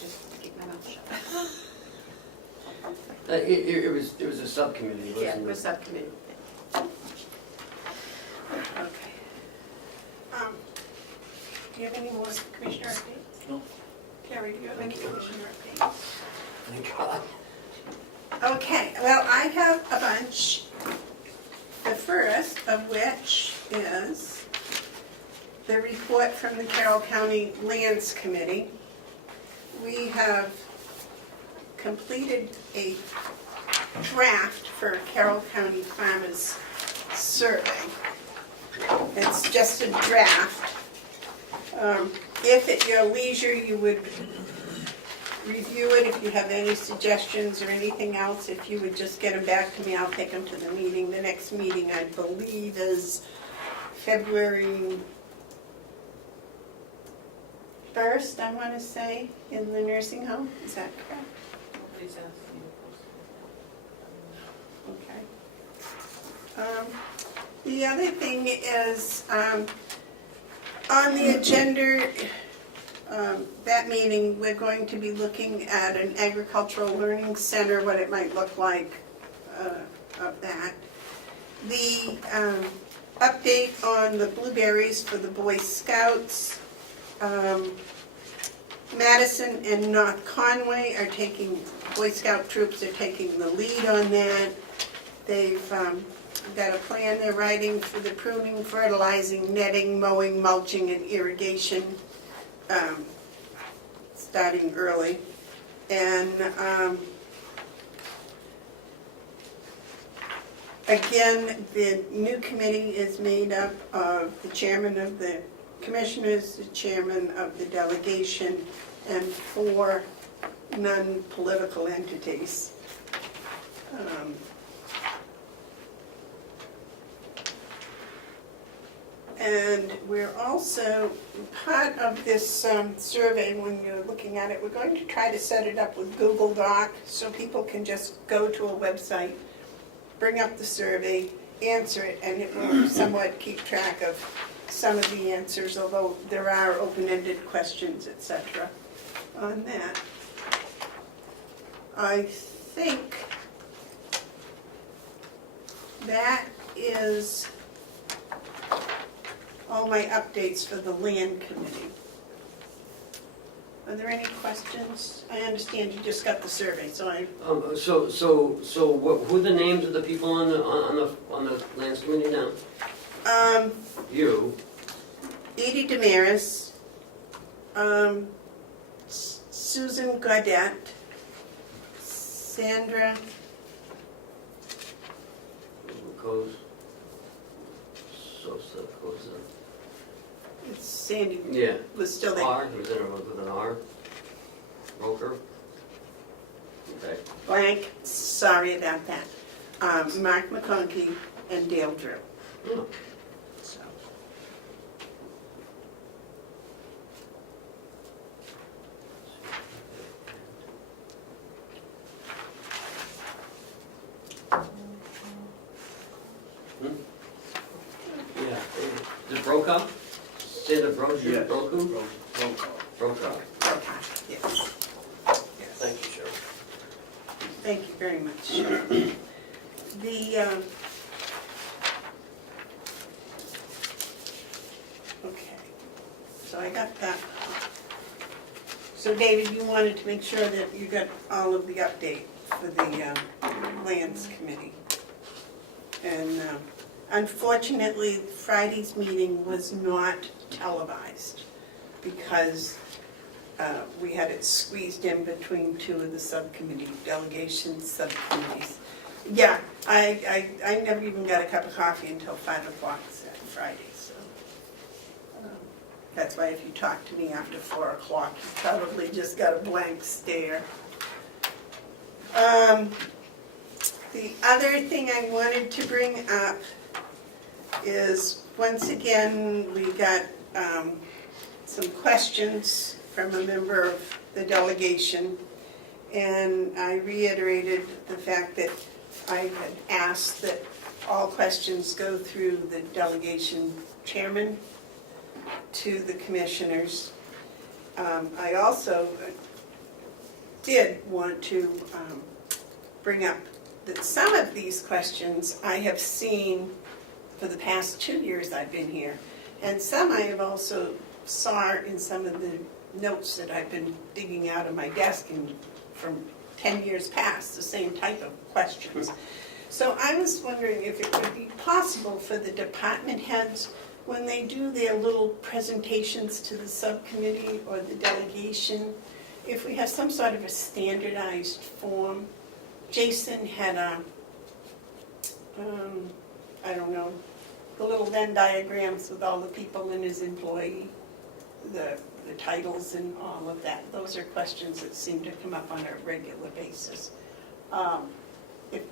just keep my mouth shut. It was a subcommittee, wasn't it? Yeah, it was subcommittee. Okay. Do you have any more commissioner updates? No. Carrie, do you have any commissioner updates? Thank God. Okay, well, I have a bunch. The first of which is the report from the Carroll County Lands Committee. We have completed a draft for Carroll County Farmers Survey. It's just a draft. If at your leisure you would review it, if you have any suggestions or anything else, if you would just get them back to me, I'll take them to the meeting. The next meeting, I believe, is February 1st, I want to say, in the nursing home. Is that correct? Nobody's asking you to post it. Okay. The other thing is, on the agenda, that meeting, we're going to be looking at an agricultural learning center, what it might look like of that. The update on the blueberries for the Boy Scouts. Madison and North Conway are taking, Boy Scout troops are taking the lead on that. They've got a plan they're writing for the pruning, fertilizing, netting, mowing, mulching, and irrigation, starting early. And again, the new committee is made up of the chairman of the commissioners, the chairman of the delegation, and 4 non-political entities. And we're also, part of this survey, when you're looking at it, we're going to try to set it up with Google Doc so people can just go to a website, bring up the survey, answer it, and it will somewhat keep track of some of the answers, although there are open-ended questions, etc. on that. I think that is all my updates for the land committee. Are there any questions? I understand you just got the survey, so I, Who are the names of the people on the lands committee now? You. Edie Damaris, Susan Gaudette, Sandra, Goes. Sosa goes Sandy Yeah. was still there. R. He was in with an R. Roker. Okay. Blank, sorry about that. Mark McConkey and Dale Drew. Oh. So. Yeah. Is it Brokaw? Sandra Brochu? Yes. Broku? Brokaw. Okay, yes. Yes. Thank you, Cheryl. Thank you very much. Okay, so I got that. So David, you wanted to make sure that you got all of the update for the Lands Committee. And unfortunately, Friday's meeting was not televised because we had it squeezed in between 2 of the subcommittee, delegation subcommittees. Yeah, I never even got a cup of coffee until 5 o'clock Friday, so. That's why if you talk to me after 4 o'clock, you probably just got a blank stare. The other thing I wanted to bring up is, once again, we got some questions from a member of the delegation, and I reiterated the fact that I had asked that all questions go through the delegation chairman to the commissioners. I also did want to bring up that some of these questions I have seen for the past 2 years I've been here, and some I have also saw in some of the notes that I've been digging out of my desk and from 10 years past, the same type of questions. So I was wondering if it would be possible for the department heads, when they do their little presentations to the subcommittee or the delegation, if we have some sort of a standardized form. Jason had a, I don't know, the little Venn diagrams with all the people in his employee, the titles and all of that. Those are questions that seem to come up on a regular basis. If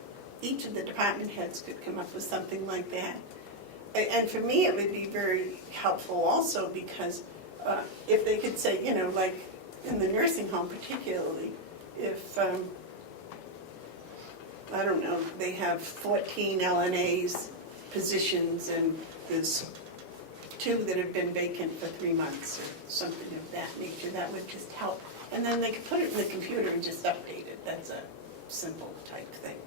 each of the department heads could come up with something like that. And for me, it would be very helpful also, because if they could say, you know, like in the nursing home particularly, if, I don't know, they have 14 LNAs positions and there's 2 that have been vacant for 3 months or something of that nature, that would just help. And then they could put it in the computer and just update it. That's a simple type thing.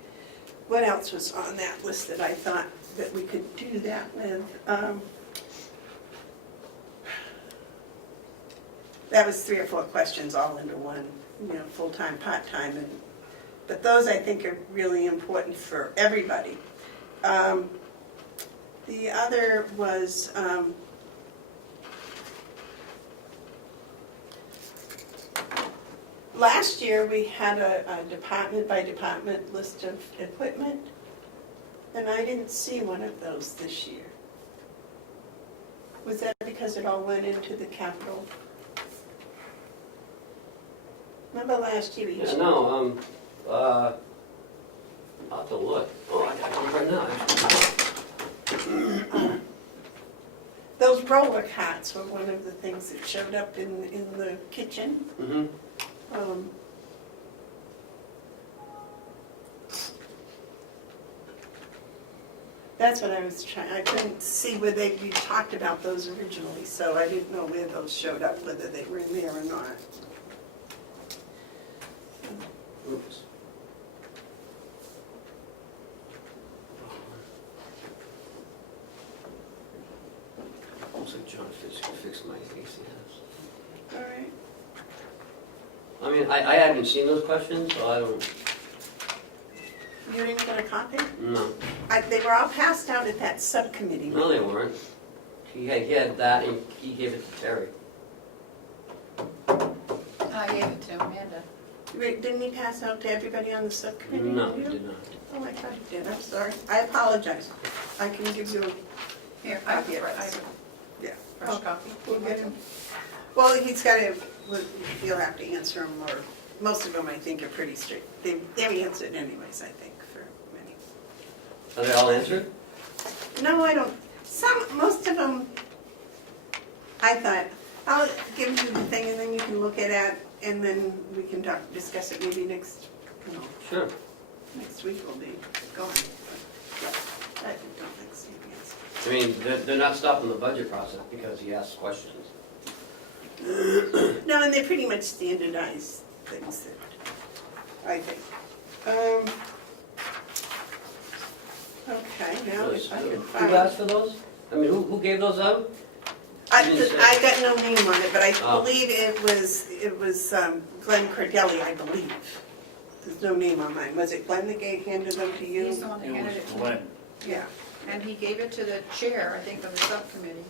What else was on that list that I thought that we could do that with? That was 3 or 4 questions all into one, you know, full-time, part-time, but those I think are really important for everybody. The other was last year we had a department by department list of equipment, and I didn't see one of those this year. Was that because it all went into the capital? Remember last year? Yeah, no, I'll have to look. Oh, I got one right now, actually. Those roller carts were one of the things that showed up in the kitchen. Mm-hmm. That's what I was trying, I couldn't see where we talked about those originally, so I didn't know where those showed up, whether they were in there or not. Oops. Looks like John fixed my ACS. All right. I mean, I haven't seen those questions, so I don't, You didn't get a copy? no. They were all passed out at that subcommittee. No, they weren't. He had that and he gave it to Terry. I gave it to Amanda. Wait, didn't he pass out to everybody on the subcommittee? No, he did not. Oh, I thought he did, I'm sorry. I apologize. I can give you Here, I have Yeah. a yeah. fresh copy. We'll get him. Well, he's got to, you'll have to answer them, or most of them I think are pretty straight. They're answered anyways, I think, for many. Are they all answered? No, I don't. Most of them, I thought, I'll give you the thing and then you can look at it and then we can discuss it maybe next week we'll be going. I don't think so, yes. I mean, they're not stopping the budget process because he asks questions. No, and they're pretty much standardized things that I think. Okay, now if I can Who find. asked for those? I mean, who gave those out? I got no name on it, but I Oh. believe it was Glenn Cordelli, I believe. There's no name on mine. Was it Glenn that handed them to you? He's the one that It was handed it to me. Glenn. Yeah. And he gave it to the chair, I think, of the subcommittee.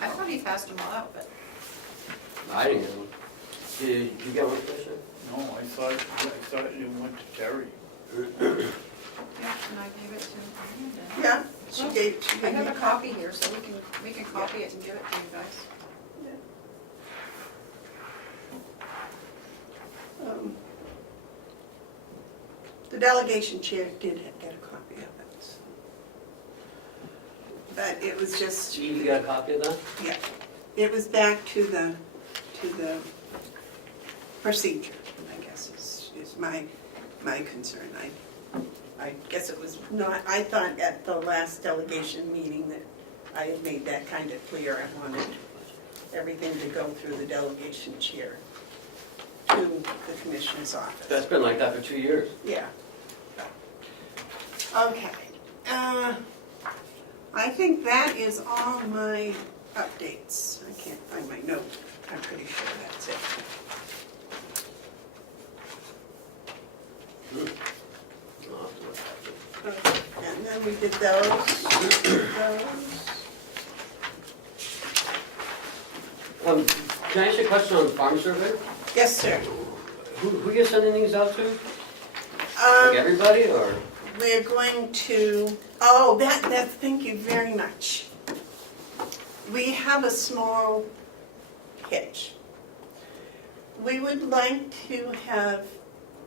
I thought he passed them all out, but I didn't get one. Did you get one, Commissioner? No, I thought it went to Terry. yeah, and I gave it to Amanda. Yeah, She Well, gave I me have a copy here, so we can copy it and give it to you guys. The delegation chair did get a copy of it. So. But it was just, You got a copy of that? yeah, it was back to the procedure, I guess is my concern. I guess it was not, I thought at the last delegation meeting that I had made that kind of clear. I wanted everything to go through the delegation chair to the commissioner's office. That's been like that for 2 years. Yeah. Okay. I think that is all my updates. I can't find my note. I'm pretty sure that's it. I'll have to look at it. Okay. And then we did those. Can I ask you a question on the farm survey? Yes, sir. Who you sending these out to? Like everybody, or? We're going to, thank you very much. We have a small hitch. We would like to have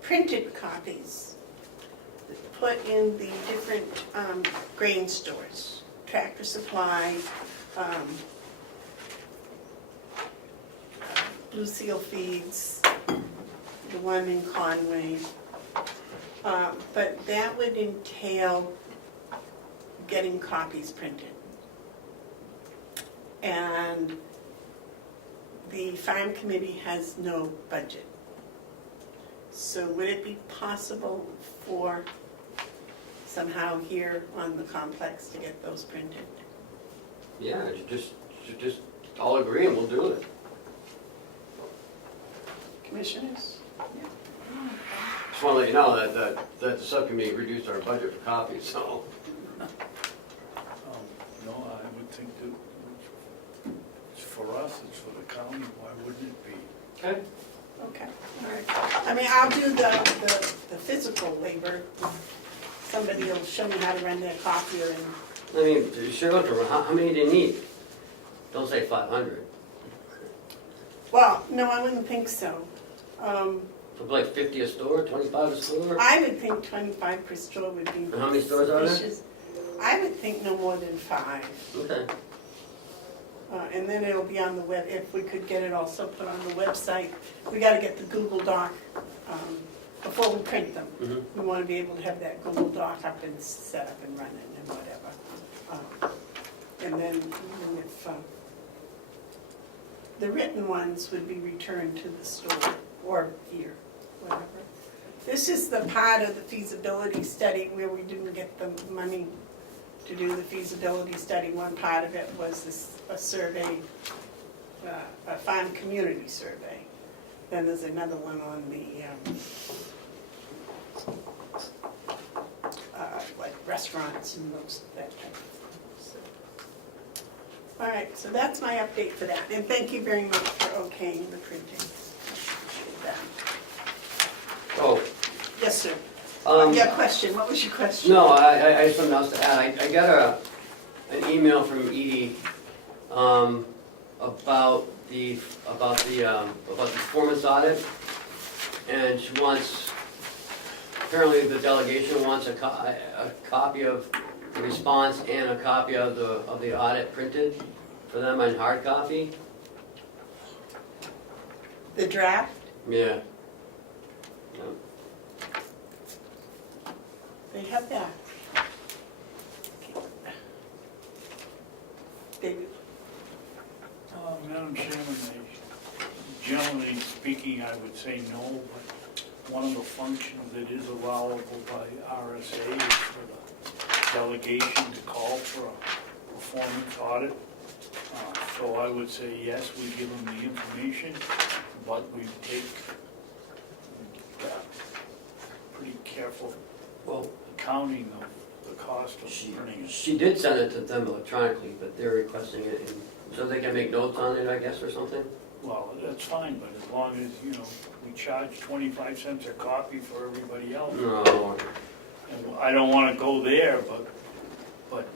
printed copies put in the different grain stores, Tractor Supply, Blue Seal Feeds, the one in Conway. But that would entail getting copies printed. And the farm committee has no budget. So would it be possible for somehow here on the complex to get those printed? Yeah, you just all agree and we'll do it. Commissioners? Just want to let you know that the subcommittee reduced our budget for copies, so. No, I would think that it's for us, it's for the county, why wouldn't it be? Okay. Okay, all right. I mean, I'll do the physical labor. Somebody will show me how to run their copier and, I mean, sure, how many do you need? Don't say 500. well, no, I wouldn't think so. Like 50 a store, 25 a store? I would think 25 per store would be. And how many stores are there? sufficient. I would think no more than 5. Okay. And then it'll be on the web, if we could get it also put on the website. We gotta get the Google Doc before we print them. Mhm. We wanna be able to have that Google Doc up and set up and running and whatever. And then if, the written ones would be returned to the store or here, whatever. This is the part of the feasibility study where we didn't get the money to do the feasibility study. One part of it was a survey, a farm community survey. Then there's another one on the, like restaurants and those, that type of thing. So. All right, so that's my update for that. And thank you very much for okaying the printing. Appreciate that. Oh, Yes, sir. um, Your question, what was your question? no, I have something else to add. I got an email from Edie, about the performance audit. And she wants, apparently the delegation wants a copy of the response and a copy of the audit printed for them on hard copy. The draft? Yeah. They have that. David? Madam Chairman, generally speaking, I would say no, but one of the functions that is allowable by RSA is for the delegation to call for a performance audit. So I would say yes, we give them the information, but we take pretty careful accounting of the cost of printing it. She did send it to them electronically, but they're requesting it, so they can make notes on it, I guess, or something? Well, that's fine, but as long as, we charge 25 cents a copy for everybody else. No. And I don't want to go there, but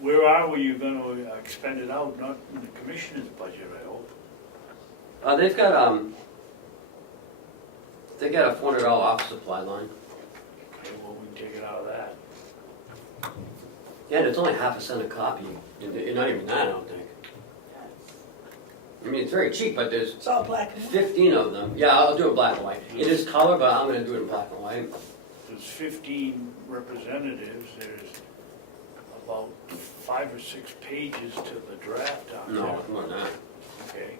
Where are we, you gonna expend it out, not in the commissioner's budget, I hope? They've got a $400 office supply line. Okay, well, we can take it out of that. Yeah, and it's only half a cent a copy. Not even that, I don't think. I mean, it's very cheap, but there's It's all black and white. 15 of them. Yeah, I'll do it black and white. It is color, but I'm gonna do it in black and white. There's 15 representatives, there's about 5 or 6 pages to the draft on No, that. more than that. Okay,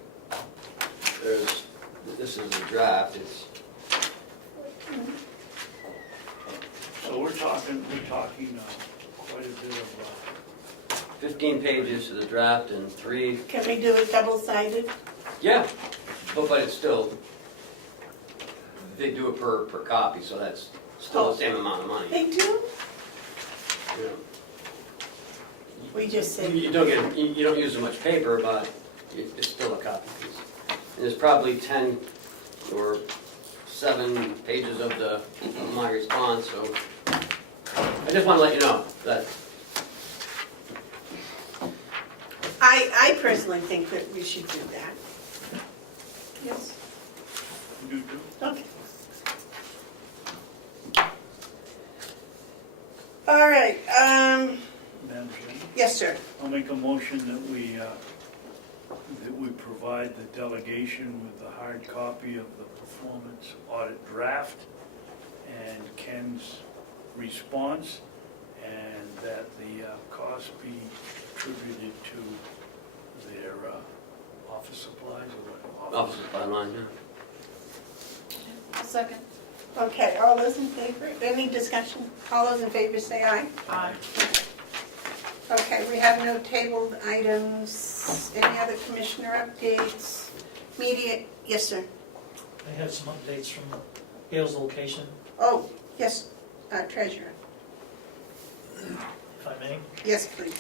This is a draft. It's so we're talking quite a bit of, 15 pages to the draft and 3. Can we do it double-sided? Yeah, but it's still, they do it per copy, so that's still the same amount of money. They do? You know. We just say, You don't use as much paper, but it's still a copy piece. And there's probably 10 or 7 pages of my response, so I just want to let you know that. I personally think that we should do that. Yes. you do. Okay. All right, Madam Chairman, yes, sir. I'll make a motion that we provide the delegation with the hard copy of the performance audit draft and Ken's response, and that the cost be attributed to their office supplies or what? Office supply line, yeah. I'll second. Okay, all those in favor? Any discussion? All those in favor say aye. Aye. Okay, we have no tabled items. Any other commissioner updates? Media, yes, sir. I have some updates from Gail's location, Oh, yes, treasurer. if I may. Yes, please.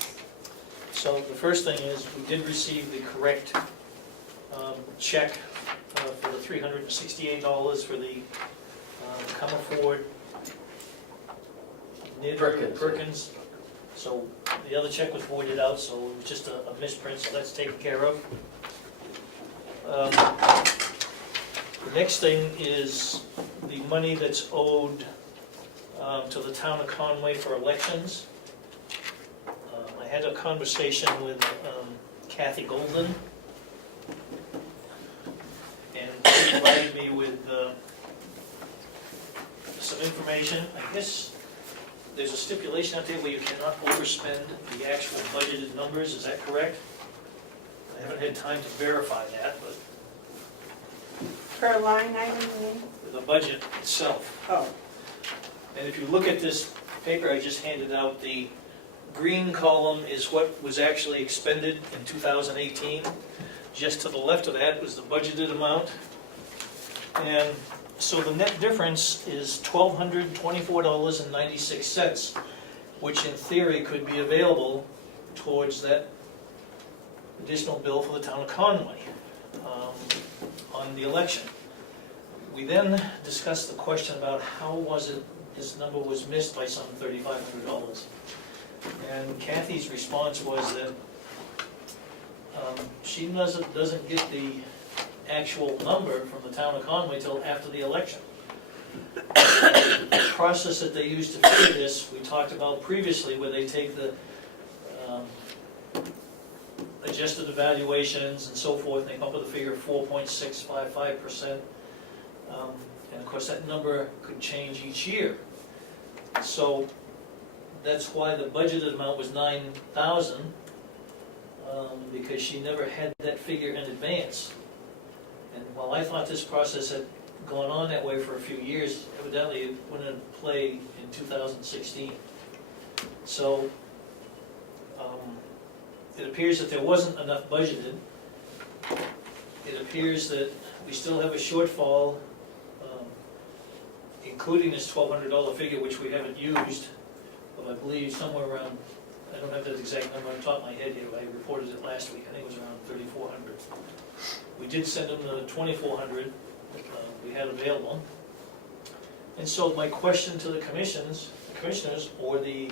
So the first thing is, we did receive the correct check for the $368 for the Comeau Ford Perkins. So the other check was voided out, so it was just a misprint, so that's taken care of. The next thing is the money that's owed to the town of Conway for elections. I had a conversation with Kathy Golden, and she provided me with some information. I guess there's a stipulation out there where you cannot overspend the actual budgeted numbers, is that correct? I haven't had time to verify that, but Per line item, the budget itself. oh, And if you look at this paper I just handed out, the green column is what was actually expended in 2018. Just to the left of that was the budgeted amount. And so the net difference is $1,224.96, which in theory could be available towards that additional bill for the town of Conway on the election. We then discussed the question about how was it this number was missed by some $3,500. And Kathy's response was that she doesn't get the actual number from the town of Conway till after the election. The process that they use to figure this, we talked about previously, where they take the adjusted evaluations and so forth, and they come up with a figure of 4.655%. And of course, that number could change each year. So that's why the budgeted amount was $9,000, because she never had that figure in advance. And while I thought this process had gone on that way for a few years, evidently it went into play in 2016. So it appears that there wasn't enough budgeted. It appears that we still have a shortfall, including this $1,200 figure, which we haven't used, of I believe somewhere around, I don't have that exact number on the top of my head here, I reported it last week, I think it was around 3,400. We did send them the 2,400 we had available. And so my question to the commissioners or the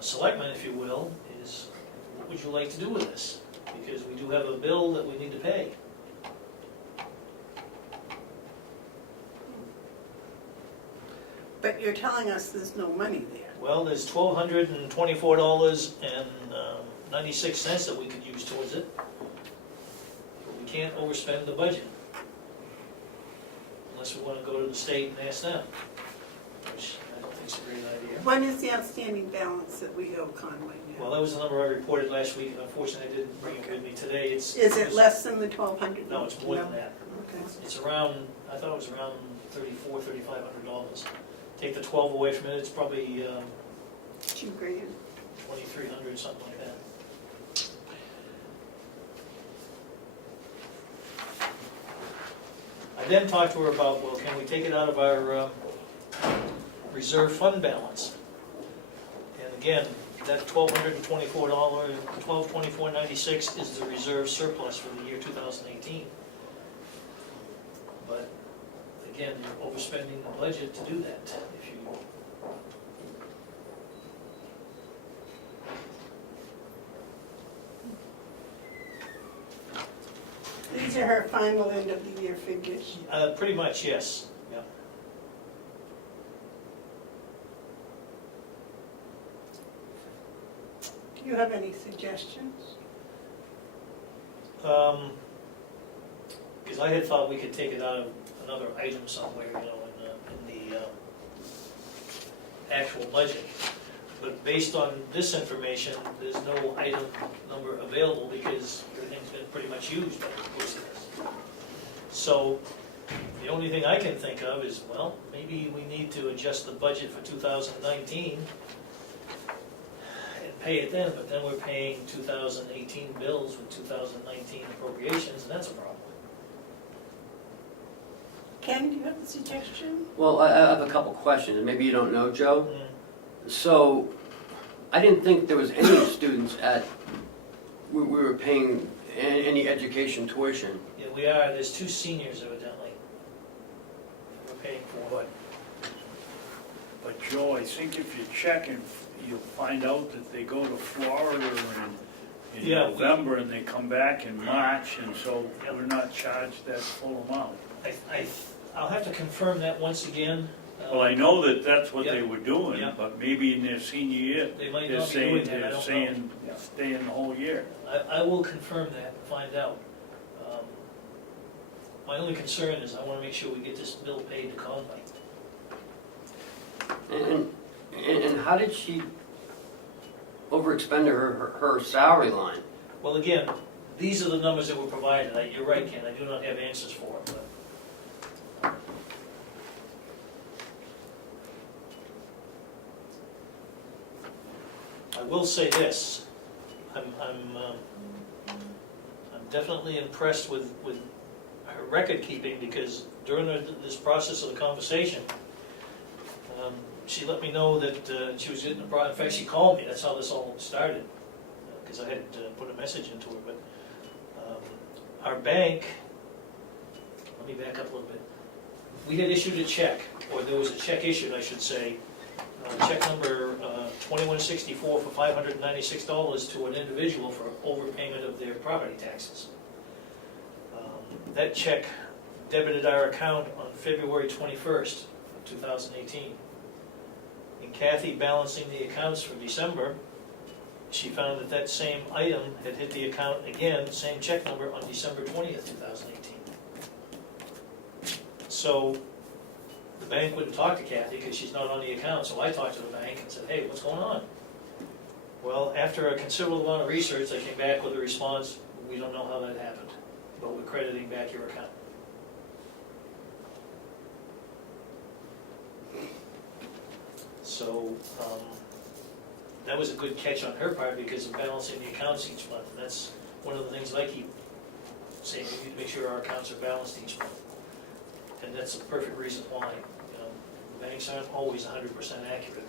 selectmen, if you will, is what would you like to do with this? Because we do have a bill that we need to pay. But you're telling us there's no money there. Well, there's $1,224.96 that we could use towards it. But we can't overspend the budget. Unless we wanna go to the state and ask them, which I don't think is a great idea. What is the outstanding balance that we owe Conway Well, now? that was the number I reported last week, unfortunately I didn't bring it with me today, Is it less than the 1,200? No, it's more than that. Okay. It's around, I thought it was around $3,500. Take the 12 away from it, it's probably $2 grand. 2,300, something like that. I then talked to her about, well, can we take it out of our reserve fund balance? And again, that $1,224.96 is the reserve surplus for the year 2018. But again, you're overspending the budget to do that. If you These are her final end of the year figures. pretty much, yes. Yeah. Do you have any suggestions? Because I had thought we could take it out of another item somewhere, you know, in the actual budget. But based on this information, there's no item number available because everything's been pretty much used by most of this. So the only thing I can think of is, well, maybe we need to adjust the budget for 2019 and pay it then, but then we're paying 2018 bills with 2019 appropriations, and that's a problem. Ken, do you have a suggestion? Well, I have a couple questions, and maybe you don't know, Joe. Mm. So, I didn't think there was any students we were paying any education tuition. Yeah, we are, there's 2 seniors evidently we're paying for. But Joe, I think if you check and you'll find out that they go to Florida in Yeah. November and they come back in March, and so we're not charged that full amount. I'll have to confirm that once again. Well, I know that that's what Yeah. they were doing, Yeah. but maybe in their senior year, They might they're not be saying, doing that, I don't know. staying the whole year. I will confirm that and find out. My only concern is I want to make sure we get this bill paid to Conway. And how did she overexpend her salary line? Well, again, these are the numbers that were provided. You're right, Ken, I do not have answers for them, but I will say this, I'm definitely impressed with her record keeping, because during this process of the conversation, she let me know that she was getting a problem. In fact, she called me, that's how this all started, because I had put a message into her, but our bank, let me back up a little bit. We had issued a check, or there was a check issued, I should say, check number 2164 for $596 to an individual for overpayment of their property taxes. That check debited our account on February 21st of 2018. And Kathy balancing the accounts for December, she found that that same item had hit the account again, same check number, on December 20th, 2018. So the bank wouldn't talk to Kathy because she's not on the account, so I talked to the bank and said, hey, what's going on? Well, after a considerable amount of research, they came back with a response, we don't know how that happened, but we're crediting back your account. So that was a good catch on her part because of balancing the accounts each month. And that's one of the things that I keep saying, we need to make sure our accounts are balanced each month. And that's the perfect reason why. You know, banks aren't always 100% accurate.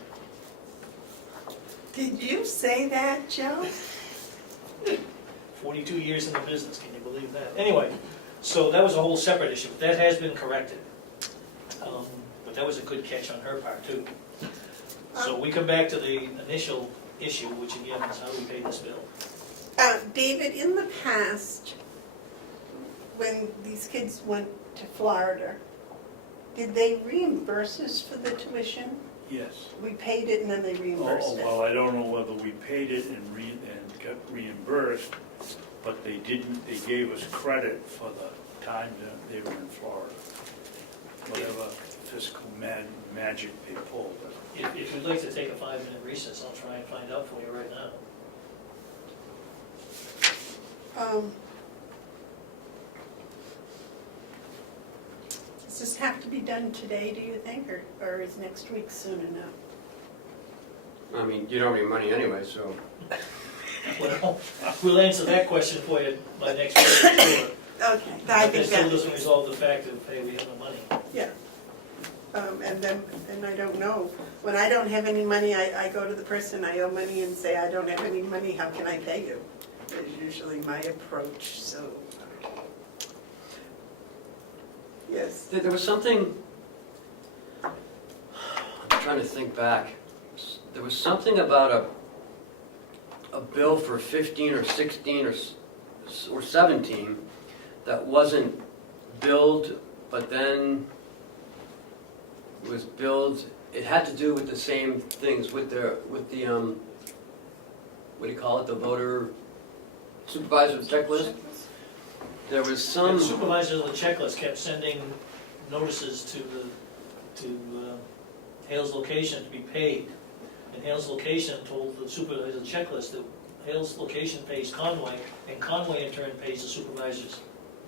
Did you say that, Joe? 42 years in the business, can you believe that? Anyway, so that was a whole separate issue. That has been corrected. But that was a good catch on her part too. So we come back to the initial issue, which again is how we pay this bill. David, in the past, when these kids went to Florida, did they reimburse us for the tuition? Yes. We paid it and then they reimbursed it. Well, I don't know whether we paid it and got reimbursed, but they didn't, they gave us credit for the time that they were in Florida. Whatever fiscal magic they pulled. If you'd like to take a 5-minute recess, I'll try and find out for you right now. Does this have to be done today, do you think, or is next week soon enough? I mean, you don't have any money anyway, so. Well, we'll answer that question for you by next week, sure. Okay, I But think that still that, doesn't resolve the fact of, hey, we have no money. yeah. And I don't know, when I don't have any money, I go to the person I owe money and say, I don't have any money, how can I pay you? Is usually my approach, so. Yes. There was something, I'm trying to think back. There was something about a bill for 15 or 16 or 17 that wasn't billed, but then it was billed. It had to do with the same things, with the what do you call it, the voter supervisor checklist. There was The some. supervisors of the checklist kept sending notices to Hale's Location to be paid. And Hale's Location told the supervisor of the checklist that Hale's Location pays Conway, and Conway in turn pays the supervisors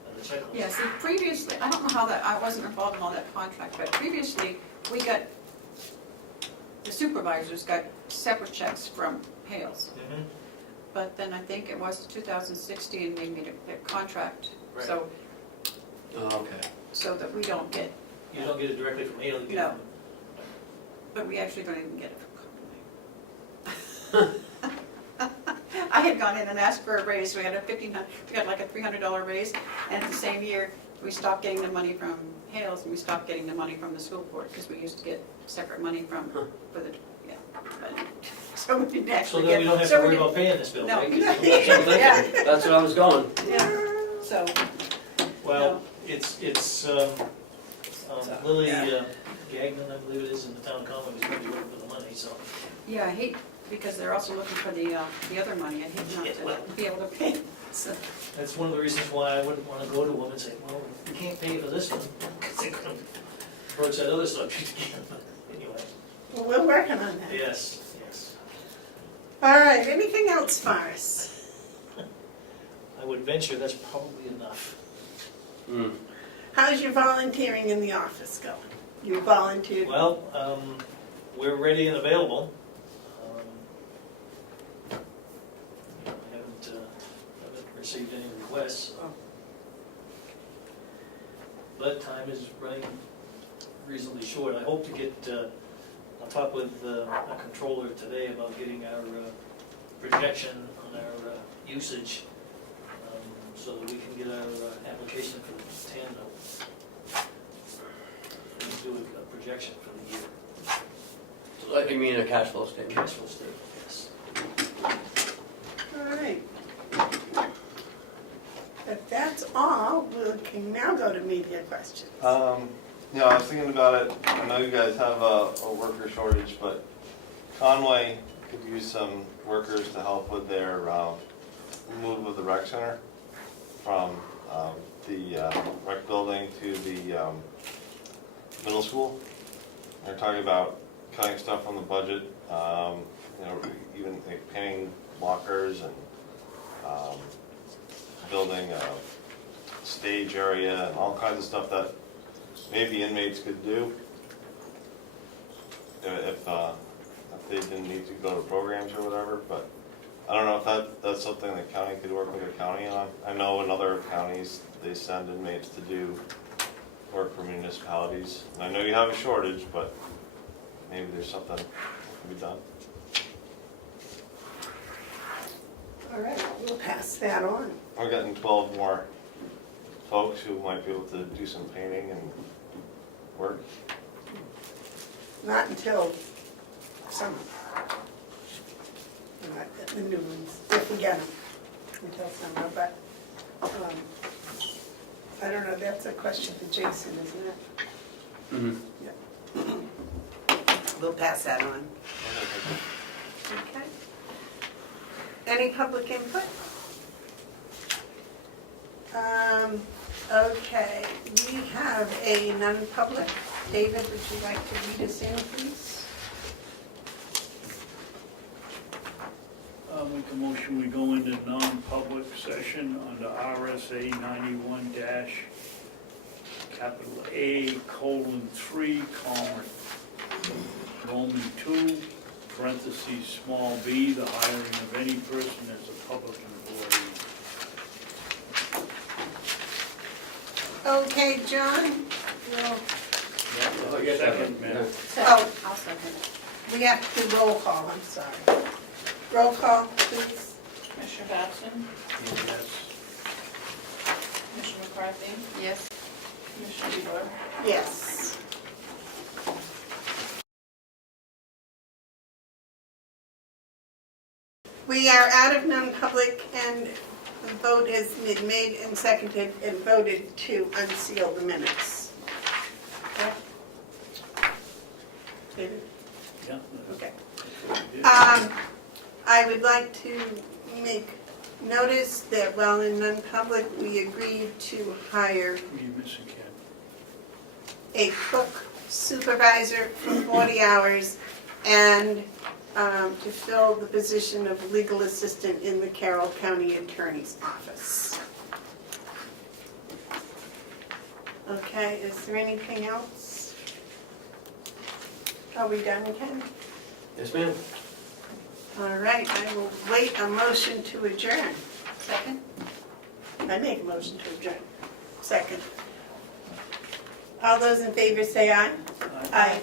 of the checklist. Yeah, see, previously, I don't know how that, I wasn't involved in all that contract, but previously, we got, the supervisors got separate checks from Hales. Mhm. But then I think it was 2016, they made a contract, Right. so, Oh, okay. so that we don't get, You don't get it directly from Hale, you get it No. from... but we actually don't even get it from Conway. I had gone in and asked for a raise, we had we had like a $300 raise, and the same year, we stopped getting the money from Hales, and we stopped getting the money from the school board, because we used to get separate money from, for the, yeah. But, so we didn't So actually then get. we don't have so to we worry didn't- about paying this bill, No. right? 'Cause That's what I'm thinking. Yeah. That's what I was going. Yeah, so, Well, it's Lily yeah. Gagnon, I believe it is, in the town common, is going to be working for the money, so. yeah, I hate, because they're also looking for the other money, I hate not to be able to pay, so. That's one of the reasons why I wouldn't want to go to them and say, well, we can't pay for this one, because they're going to approach that other subject again, but anyway, Well, we're working on that. yes. All right, anything else for us? I would venture that's probably enough. Mm. How's your volunteering in the office going? You volunteered? Well, we're ready and available. I haven't received any requests, but time is running reasonably short. I hope to get, I'll talk with our controller today about getting our projection on our usage, so that we can get our application for the TAN note. We can do a projection for the year. Like you mean a cash flow statement? Cash flow statement, yes. All right. If that's all, we can now go to media questions. Yeah, I was thinking about it. I know you guys have a worker shortage, but Conway could use some workers to help with their move of the rec center from the rec building to the middle school. They're talking about cutting stuff from the budget, even like painting lockers and building a stage area and all kinds of stuff that maybe inmates could do if they didn't need to go to programs or whatever, but I don't know if that's something the county could work with the county on. I know in other counties, they send inmates to do work for municipalities. And I know you have a shortage, but maybe there's something that can be done. All right, we'll pass that on. We're getting 12 more folks who might be able to do some painting and work. Not until summer. the new ones, if we get them until summer, but, I don't know, that's a question for Jason, isn't it? Mhm. We'll pass that on. Okay. Any public input? Okay, we have a non-public. David, would you like to read us in, please? I'll make a motion, we go into non-public session under RSA 91 dash capital A, colon 3, comma, Roman 2, parentheses, small b, the hiring of any person as a public employee. Okay, John, Oh, yes, Second, yeah. ma'am. Oh. I'll second it. we have to do roll call, I'm sorry. Roll call, please. Commissioner Babson, Yes. Commissioner McCarthy, Yes. Commissioner Bevard. Yes. We are out of non-public and the vote has been made and seconded and voted to unseal the minutes. Okay? David? Yeah. Okay. Yeah. I would like to make notice that while in non-public, we agreed to hire Who are you missing, Ken? a cook supervisor for 40 hours and to fill the position of legal assistant in the Carroll County Attorney's Office. Okay, is there anything else? Are we done, Ken? Yes, ma'am. All right, I will wait a motion to adjourn. Second? I make a motion to adjourn. Second. All those in favor say aye. Aye.